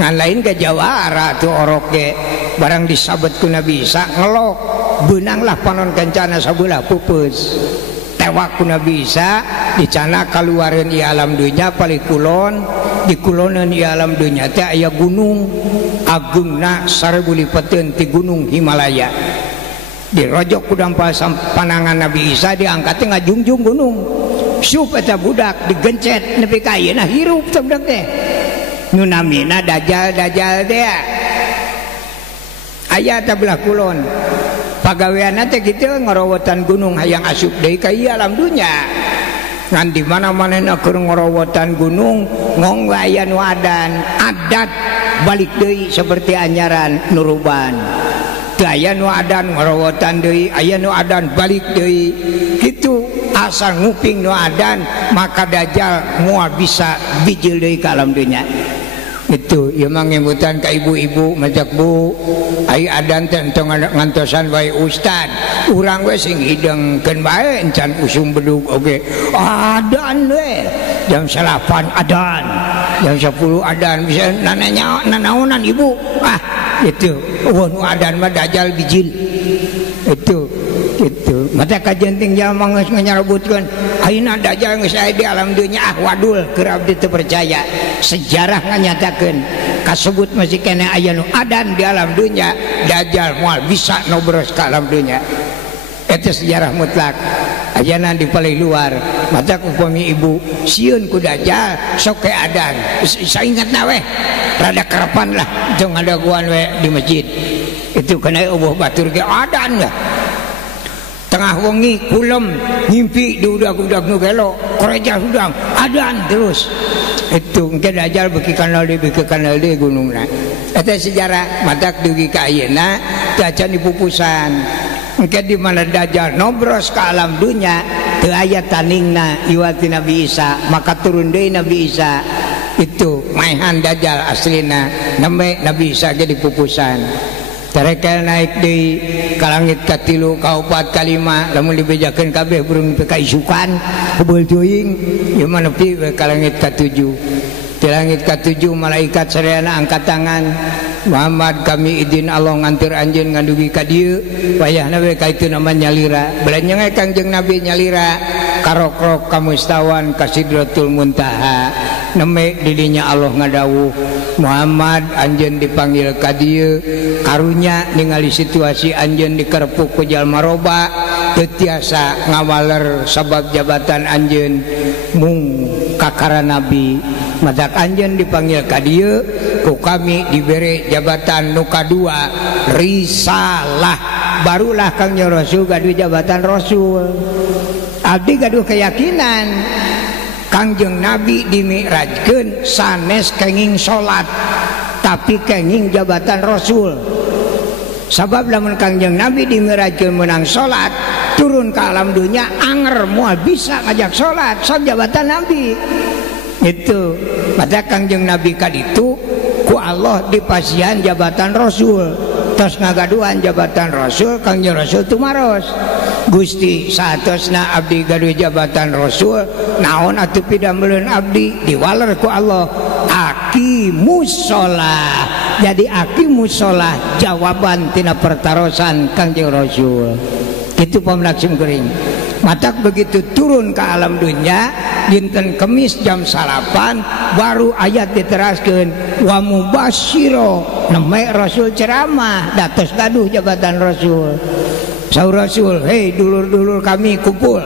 ngan lain ke jawara tuh orok ge barang disabet ku Nabi Isa ngelok beunanglah panon kencana sabelah pupus tewak ku Nabi Isa dicana kaluareun di alam dunya palih kulon di kuloneun di alam dunya teh aya gunung agungna 1000 lipeteun ti gunung Himalaya dirojok ku dampal panangan Nabi Isa diangkatnya ngajungjung gunung sup eta budak digencet nepi ka ayeuna hirup teh budak teh nu namina dajal teh aya teh belah kulon pagaweanna teh kitu ngorowotan gunung hayang asup deui ka ieu alam dunya ngan di mana-manana keur ngorowotan gunung ngong aya nu adat balik deui seperti anyaran nuruban teu aya nu adan ngorowotan deui aya nu adan balik deui kitu asal nguping nu adan maka dajal moal bisa bijil deui ka alam dunya itu ieu mah ngemutan ka ibu-ibu majak bu ai adan teh entong ngantosan wae ustad urang we sing hidengkeun bae encan usum bedug oge adan we jam 8 adan jam 10 adan bisa nanaonan ibu itu nu adan mah dajal bijil itu mata kajenting jalma geus nyarobutkeun ayeuna dajal geus aya di alam dunya wadul keur abdi teu percaya sejarah nganyatakeun kasebut masih kena aya nu adan di alam dunya dajal moal bisa nobros ka alam dunya eta sejarah mutlak ayeuna di paling luar mata upami ibu sieun ku dajal sok ke adan saingatna we rada karepan lah jeung ngadaguan we di masjid itu kena eueuh batur ge adan lah tengah wengi kulem ngimpi di udag-udag nu gelo koreja hudang adan terus itu engke dajal beki kanal di gunungna eta sejarah matak dugi ka ayeuna teu acan dipupusan engke di mana dajal nobros ka alam dunya teu aya tandingna iwati Nabi Isa maka turun deui Nabi Isa itu maehan dajal aslina nembe Nabi Isa ge dipupusan tarekel naik di ka langit katilu kaopat kalima lamun dibejakeun kabeh burung ka isukan heubeul teuing ieu mah nepi ka langit katujuh di langit katujuh malaikat sareana angkat tangan Muhammad kami izin Allah ngantir anjeun ngandugi ka dieu wayahna we ka itu nama nyalira belanjang Kangjeng Nabi nyalira karokrok ka mustawan ka Sidratul Muntaha neme didinya Allah ngadawuh Muhammad anjeun dipanggil ka dieu karunya ningali situasi anjeun dikerepuk ku jalma roba teu tiasa ngawaler sabab jabatan anjeun mung kakara nabi madak anjeun dipanggil ka dieu ku kami diberi jabatan nu kadua risalah barulah Kang Rasul gaduh jabatan rasul abdi gaduh keyakinan Kangjeng Nabi dimi'rajkeun sanes kenging salat tapi kenging jabatan rasul sabab lamun Kangjeng Nabi dimi'rajkeun menang salat turun ke alam dunya anger moal bisa ngajak salat sok jabatan Nabi itu pada Kangjeng Nabi kaditu ku Allah dipasihan jabatan rasul tos ngagaduhan jabatan rasul Kangjeng Rasul tumaros Gusti saatosna abdi gaduh jabatan rasul naon atuh pidambeulun abdi diwaler ku Allah aqimus shalah jadi aqimus shalah jawaban tina pertarosan Kangjeng Rasul itu pamlaksum geuring matak begitu turun ke alam dunya dinten Kemis jam 8 baru ayat diteraskeun wa mubasyiro neme Rasul ceramah datos gaduh jabatan Rasul saur Rasul hei dulur-dulur kami kumpul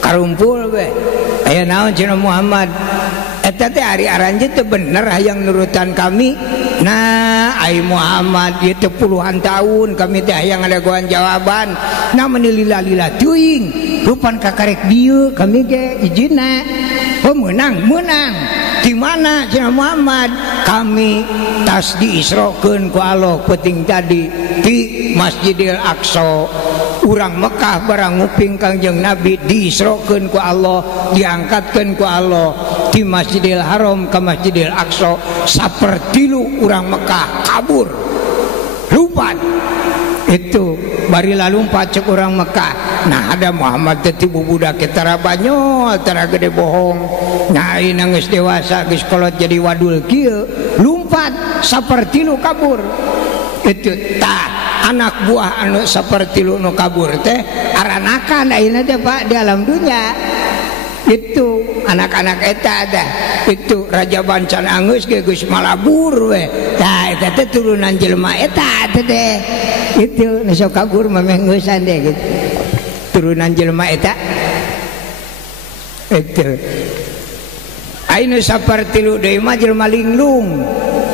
karumpul we aya naon cenah Muhammad eta teh ari aranjeun teh bener hayang nurutan kami nah ai Muhammad ieu teh puluhan tahun kami teh hayang ngadaguan jawaban nah menilila-lila teuing rupan kakarek dieu kami ge ijina oh menang di mana cenah Muhammad kami tas diisrokeun ku Allah penting tadi di Masjidil Aqsa urang Mekah barang nguping Kangjeng Nabi diisrokeun ku Allah diangkatkeun ku Allah di Masjidil Haram ke Masjidil Aqsa sapertilu urang Mekah kabur lupat itu bari lalumpat cek urang Mekah nah ada Muhammad teh budak tara banyol tara gede bohong nah ayeuna geus dewasa geus kolot jadi wadul kieu lumpat sapertilu kabur itu tah anak buah anu sapertilu nu kabur teh aranakan ayeuna teh Pak di alam dunya Itu anak-anak eta ada itu Raja Bancan Angus ge geus malabur we. Tah eta teh turunan jelema eta teh. Itu nu sok kagur mameh ngeusan deh gitu. Turunan jelema eta. Itu. Ainu saperti lu deui mah jelema linglung.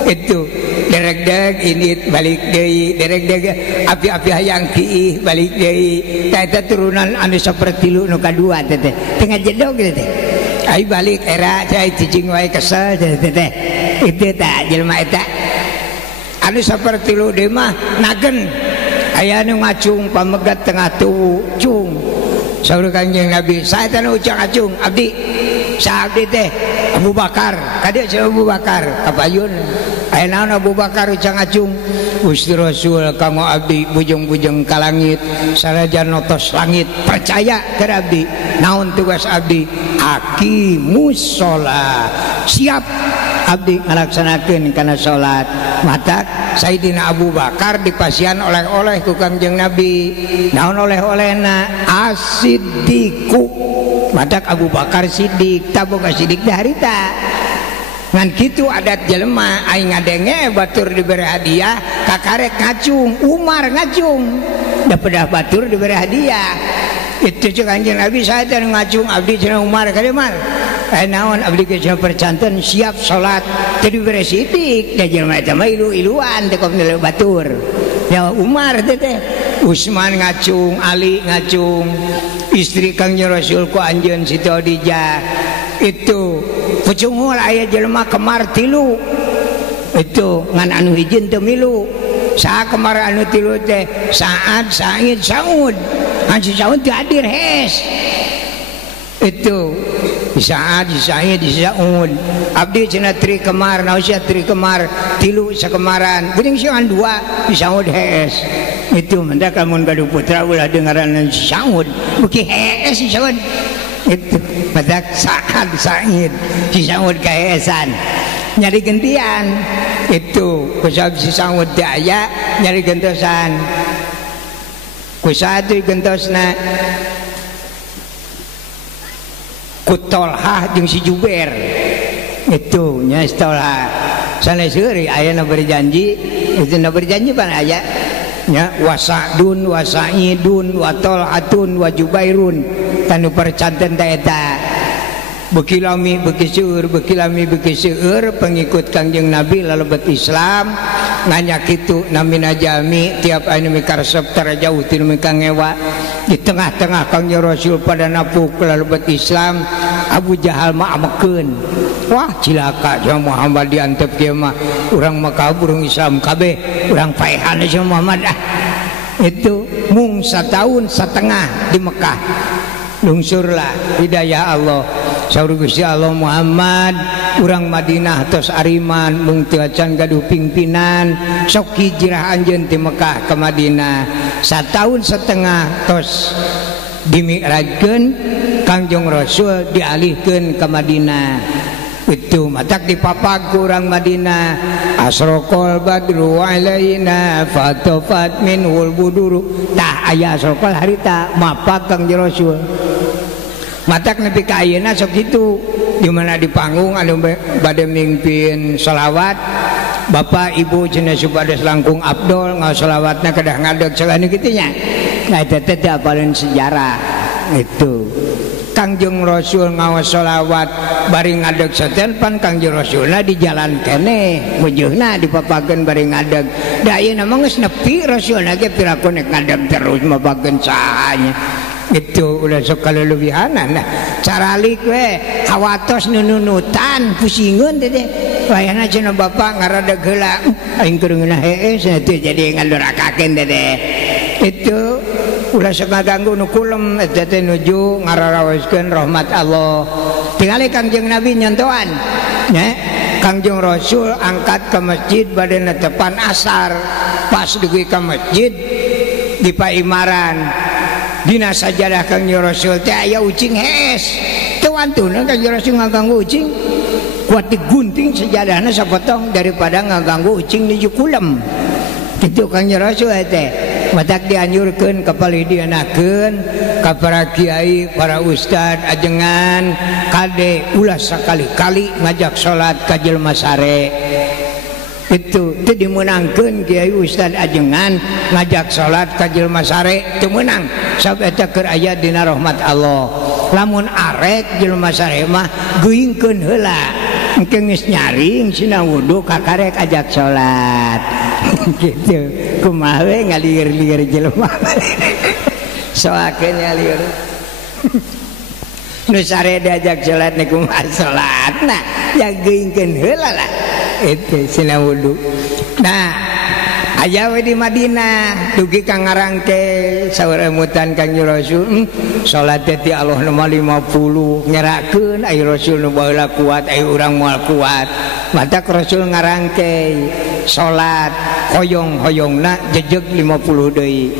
Itu derek-derek ini balik deui, derek-derek api-api hayang kiih balik deui. Tah eta turunan anu saperti lu nu kadua teh tengah jedog teh. Ai balik era cai cicing wae kesel teh. Itu tah jelema eta. Anu saperti lu deui mah nagen aya nu ngacung pamegat tengah tubuh cung. Saur Kanjeng Nabi, saeta nu ucang acung abdi. Sa abdi teh Abu Bakar, kadieu si Abu Bakar kapayun. Aya naon Abu Bakar ucang acung? Gusti Rasul kamu abdi bujeng-bujeng ka langit, sarajan notos langit percaya ke abdi. Naon tugas abdi? Aqimus sholat. Siap abdi ngalaksanakeun kana salat. Matak Sayyidina Abu Bakar dipasian oleh-oleh ku Kanjeng Nabi. Naon oleh-olehna? As-Siddiqu. Matak Abu Bakar Siddiq, taboga Siddiq da harita. Ngan kitu adat jelema aing ngadenge batur diberi hadiah kakarek ngacung, Umar ngacung. Da pedah batur diberi hadiah. Itu cek Kanjeng Nabi saya teh ngacung abdi cenah Umar ka Umar. Naon abdi ge percanten siap salat teh diberi Siddiq. Da jelema eta mah ilu-iluan teh kok batur. Ya Umar teh Utsman ngacung, Ali ngacung. Istri Kangjeng Rasul ku anjeun Siti Khadijah. Itu pucungul aya jelema kemar tilu. Itu ngan anu hiji teu milu. Saha kemar anu tilu teh? Sa'ad, Sa'id, Sa'ud. Ngan si Sa'ud teu hadir hes. Itu Sa'ad, Sa'id, Sa'ud. Abdi cenah tri kemar, naon sia tri kemar tilu sakemaran. Geuning sioan dua Sa'ud hes. Itu mendak lamun gaduh putra ulah dengaran Sa'ud beuki hees si Sa'ud. Itu mendak Sa'ad, Sa'id si Sa'ud kaheesan nyari gentian. Itu kusab si Sa'ud teh aya nyari gentosan ku satu gentosna ku Tolhah jeung si Jubair. Itu nya Tolhah sanes heuri aya na berjanji. Itu na berjanji pan aya nya Wasa'dun, Wasa'idun, wa Tolhatun, wa Jubairun. Tanu percanten ta eta. Beuki lami beuki seueur, beuki lami beuki seueur pengikut Kangjeng Nabi lalebet Islam. Nganya kitu namina jalmi tiap anu mikaresep tarajauh ti nu kangewa. Di tengah-tengah Kangjeng Rasul pada napuk lalebet Islam. Abu Jahal mah amekeun. Wah cilaka jeung Muhammad diantep kieu mah urang mah kabur Islam kabeh, urang paehan jeung Muhammad ah. Itu mung satahun setengah di Mekah. Lungsurlah hidayah Allah. Saur Gusti Allah Muhammad urang Madinah tos ariman mung teu acan gaduh pingpinan sok hijrah anjeun ti Mekah ka Madinah. Satahun setengah tos dimi'rajkeun Kangjeng Rasul dialihkeun ka Madinah. Itu matak dipapag ku urang Madinah. Asraqal badru alaina fatafat minhul buduru. Tah aya asraqal harita mapag Kangjeng Rasul. Matak nepi ka ayeuna sok kitu di mana di panggung anu bade mimpin shalawat bapak ibu cenah supados langkung Abdul ngasolawatna kedah ngadeg salahna kitu nya. Nah eta teh apaleun sejarah. Itu Kangjeng Rasul ngaos sholawat bari ngadeg satempan Kangjeng Rasulna di jalan keneh mujeuhna dipapageun bari ngadeg. Da ayeuna mah geus nepi Rasulna ge piraku nek ngadeg terus mapageun sahanya. Itu udah sok kaleulewihanan. Nah caralik we hawatos nununutan pusingeun teh layana cenah bapak ngaradeg heula aing keureugeuna hees teh jadi ngandurakakeun teh. Itu ulah sok ngaganggu nu kulem eta teh nuju ngararaoskeun rahmat Allah. Tingali Kangjeng Nabi nyontoan nya Kangjeng Rasul angkat ke masjid bade netepan asar pas dugi ka masjid di paimaran dina sajadah Kangjeng Rasul teh aya ucing hees teu wantuna Kangjeng Rasul ngaganggu ucing kuat digunting sajadahna sapotong daripada ngaganggu ucing nuju kulem. Kitu Kangjeng Rasul teh matak dianjurkeun kapalidianakeun ka para kiai para ustad ajengan kade ulah sakali-kali ngajak salat ka jelema sare itu dimenangkeun kiai ustad ajengan ngajak salat ka jelema sare teu meunang sabab eta keur aya dina rahmat Allah lamun arek jelema sare mah geuingkeun heula engke geus nyaring sina wudu kakarek ajak salat gitu kumaha we ngalieur-lieur jelema soakeun ngalieur nu sare diajak salat nih kumaha salatna ya geuingkeun heula lah itu sina wudu. Nah aya we di Madinah dugi ka ngarangke saweremutan Kanjeng Rasul salat ti Allah nu 50 nyerakeun ai Rasul nu baheula kuat ai urang moal kuat mata Rasul ngarangke salat hoyong-hoyongna jejeg 50 deui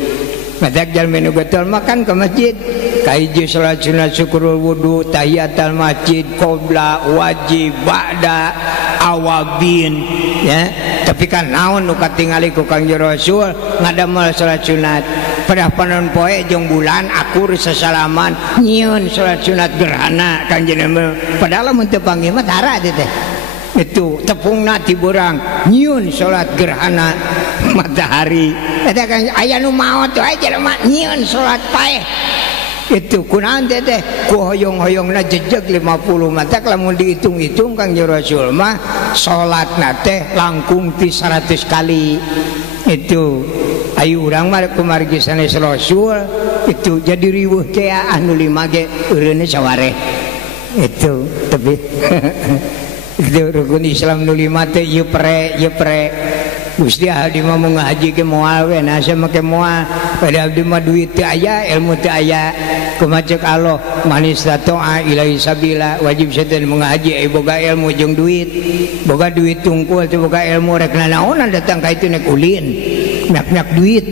mata jalmi nu getol makan ke masjid kahiji salat sunat syukurul wudu tahiyatul masjid qobla wajib ba'da awabin ya tapi kan naon nu katingali ku Kangjeng Rasul ngadamel salat sunat pada panon poe jeung bulan akur sasalaman nyieun salat sunat gerhana Kangjeng padahal mun teu panggih mah tara teh itu tepungna ti borang nyieun salat gerhana matahari eta kan aya nu maot wae jelema nyieun salat paeh itu kunaon teh ku hoyong-hoyongna jejeg 50 mata lamun dihitung-hitung Kangjeng Rasul mah salatna teh langkung ti 100 kali itu ayu urang mah kumargi sanes Rasul itu jadi riweuh teh anu 5 ge eureunna sawareh itu tapi itu rukun Islam nu 5 teh ieu pre Gusti abdi mah mau ngahaji ke moal we nah asa make moal pada abdi mah duit teu aya ilmu teu aya kumaha ceuk Allah manis tatoa ilaihi sabila wajib saten mengahaji boga ilmu jeung duit boga duit tungkul teu boga ilmu rek nanaonan datang ka itu nek ulin nyak duit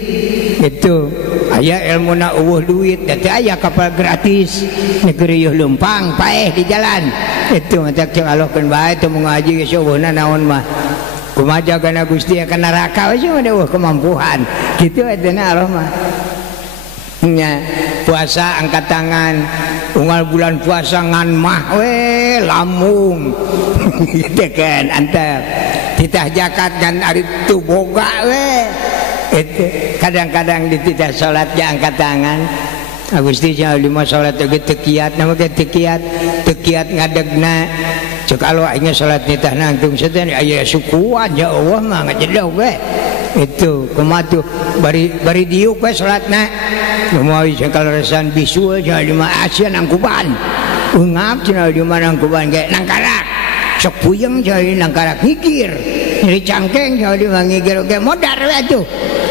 itu aya ilmuna eueuh duit da teu aya kapal gratis nek rieuh leumpang paeh di jalan itu mah ceuk Allah keun bae teu mengahaji geus eueuhna naon mah kumaha jagana Gusti ka neraka we mah deueuh kemampuan kitu etena Allah mah nya puasa angkat tangan unggal bulan puasa ngan mah we lamung gitu kan antep titah zakat dan ari tu boga we itu kadang-kadang dititah salat ja angkat tangan Gusti nya lima salat ge teu kiat nama ge teu kiat ngadegna cek Allah nya salat nitah nangtung seten aya sukuan ya Allah mah ngajedog we itu kumaha bari diuk we salatna moal cekal resan bisul cenah di mah asian angkuban ungap cenah di mana angkuban ge nangkarak sok puyeng cenah di nangkarak ngikir nyeri cangkeng cenah di mah ngikir ge modar we atuh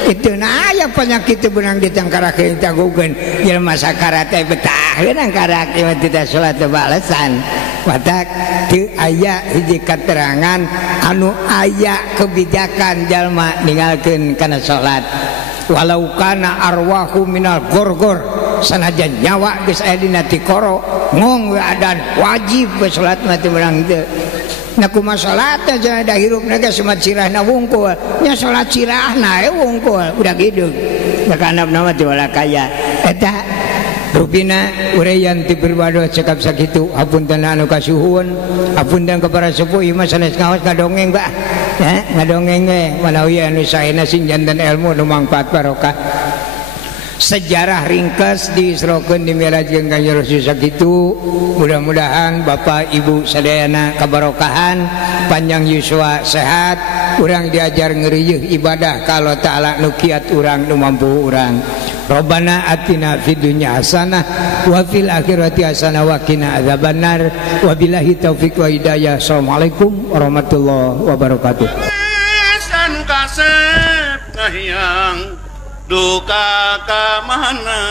itu nah aya penyakit teu beunang di tangkarak teh tagukeun jelema sakarat teh betah nangkarak ieu teh salat teu balesan watak teu aya hiji katerangan anu aya kebijakan jalma ninggalkeun kana salat walau kana arwahu minal gorgor sanajan nyawa geus aya dina ti koro ngong we adan wajib we salat mah teu meunang teu na kumaha salat teh cenah da hirupna ge sumat sirahna wungkul nya salat sirahna wungkul udah gidug da kanapna mah teu wala kaya eta rupina ureyan ti berbado cekap sakitu hapunten anu kasuhun hapunten ka para sepuh ieu mah sanes ngaos ngadongeng Pak ya ngadongeng we manawi anu saena sing janten ilmu nu mangfaat barokah sejarah ringkas diisrokeun dimirajkeun Kanjeng Rasul sakitu mudah-mudahan Bapak Ibu sadayana kabarokahan panjang yuswa sehat urang diajar ngeureuyeuh ibadah ka Allah taala nu kiat urang nu mampu urang Rabbana atina fid dunya hasanah wa fil akhirati hasanah wa qina adzabannar wabillahi taufik wa hidayah. Assalamualaikum warahmatullahi wabarakatuh. San kasep ngahiang duka ka mana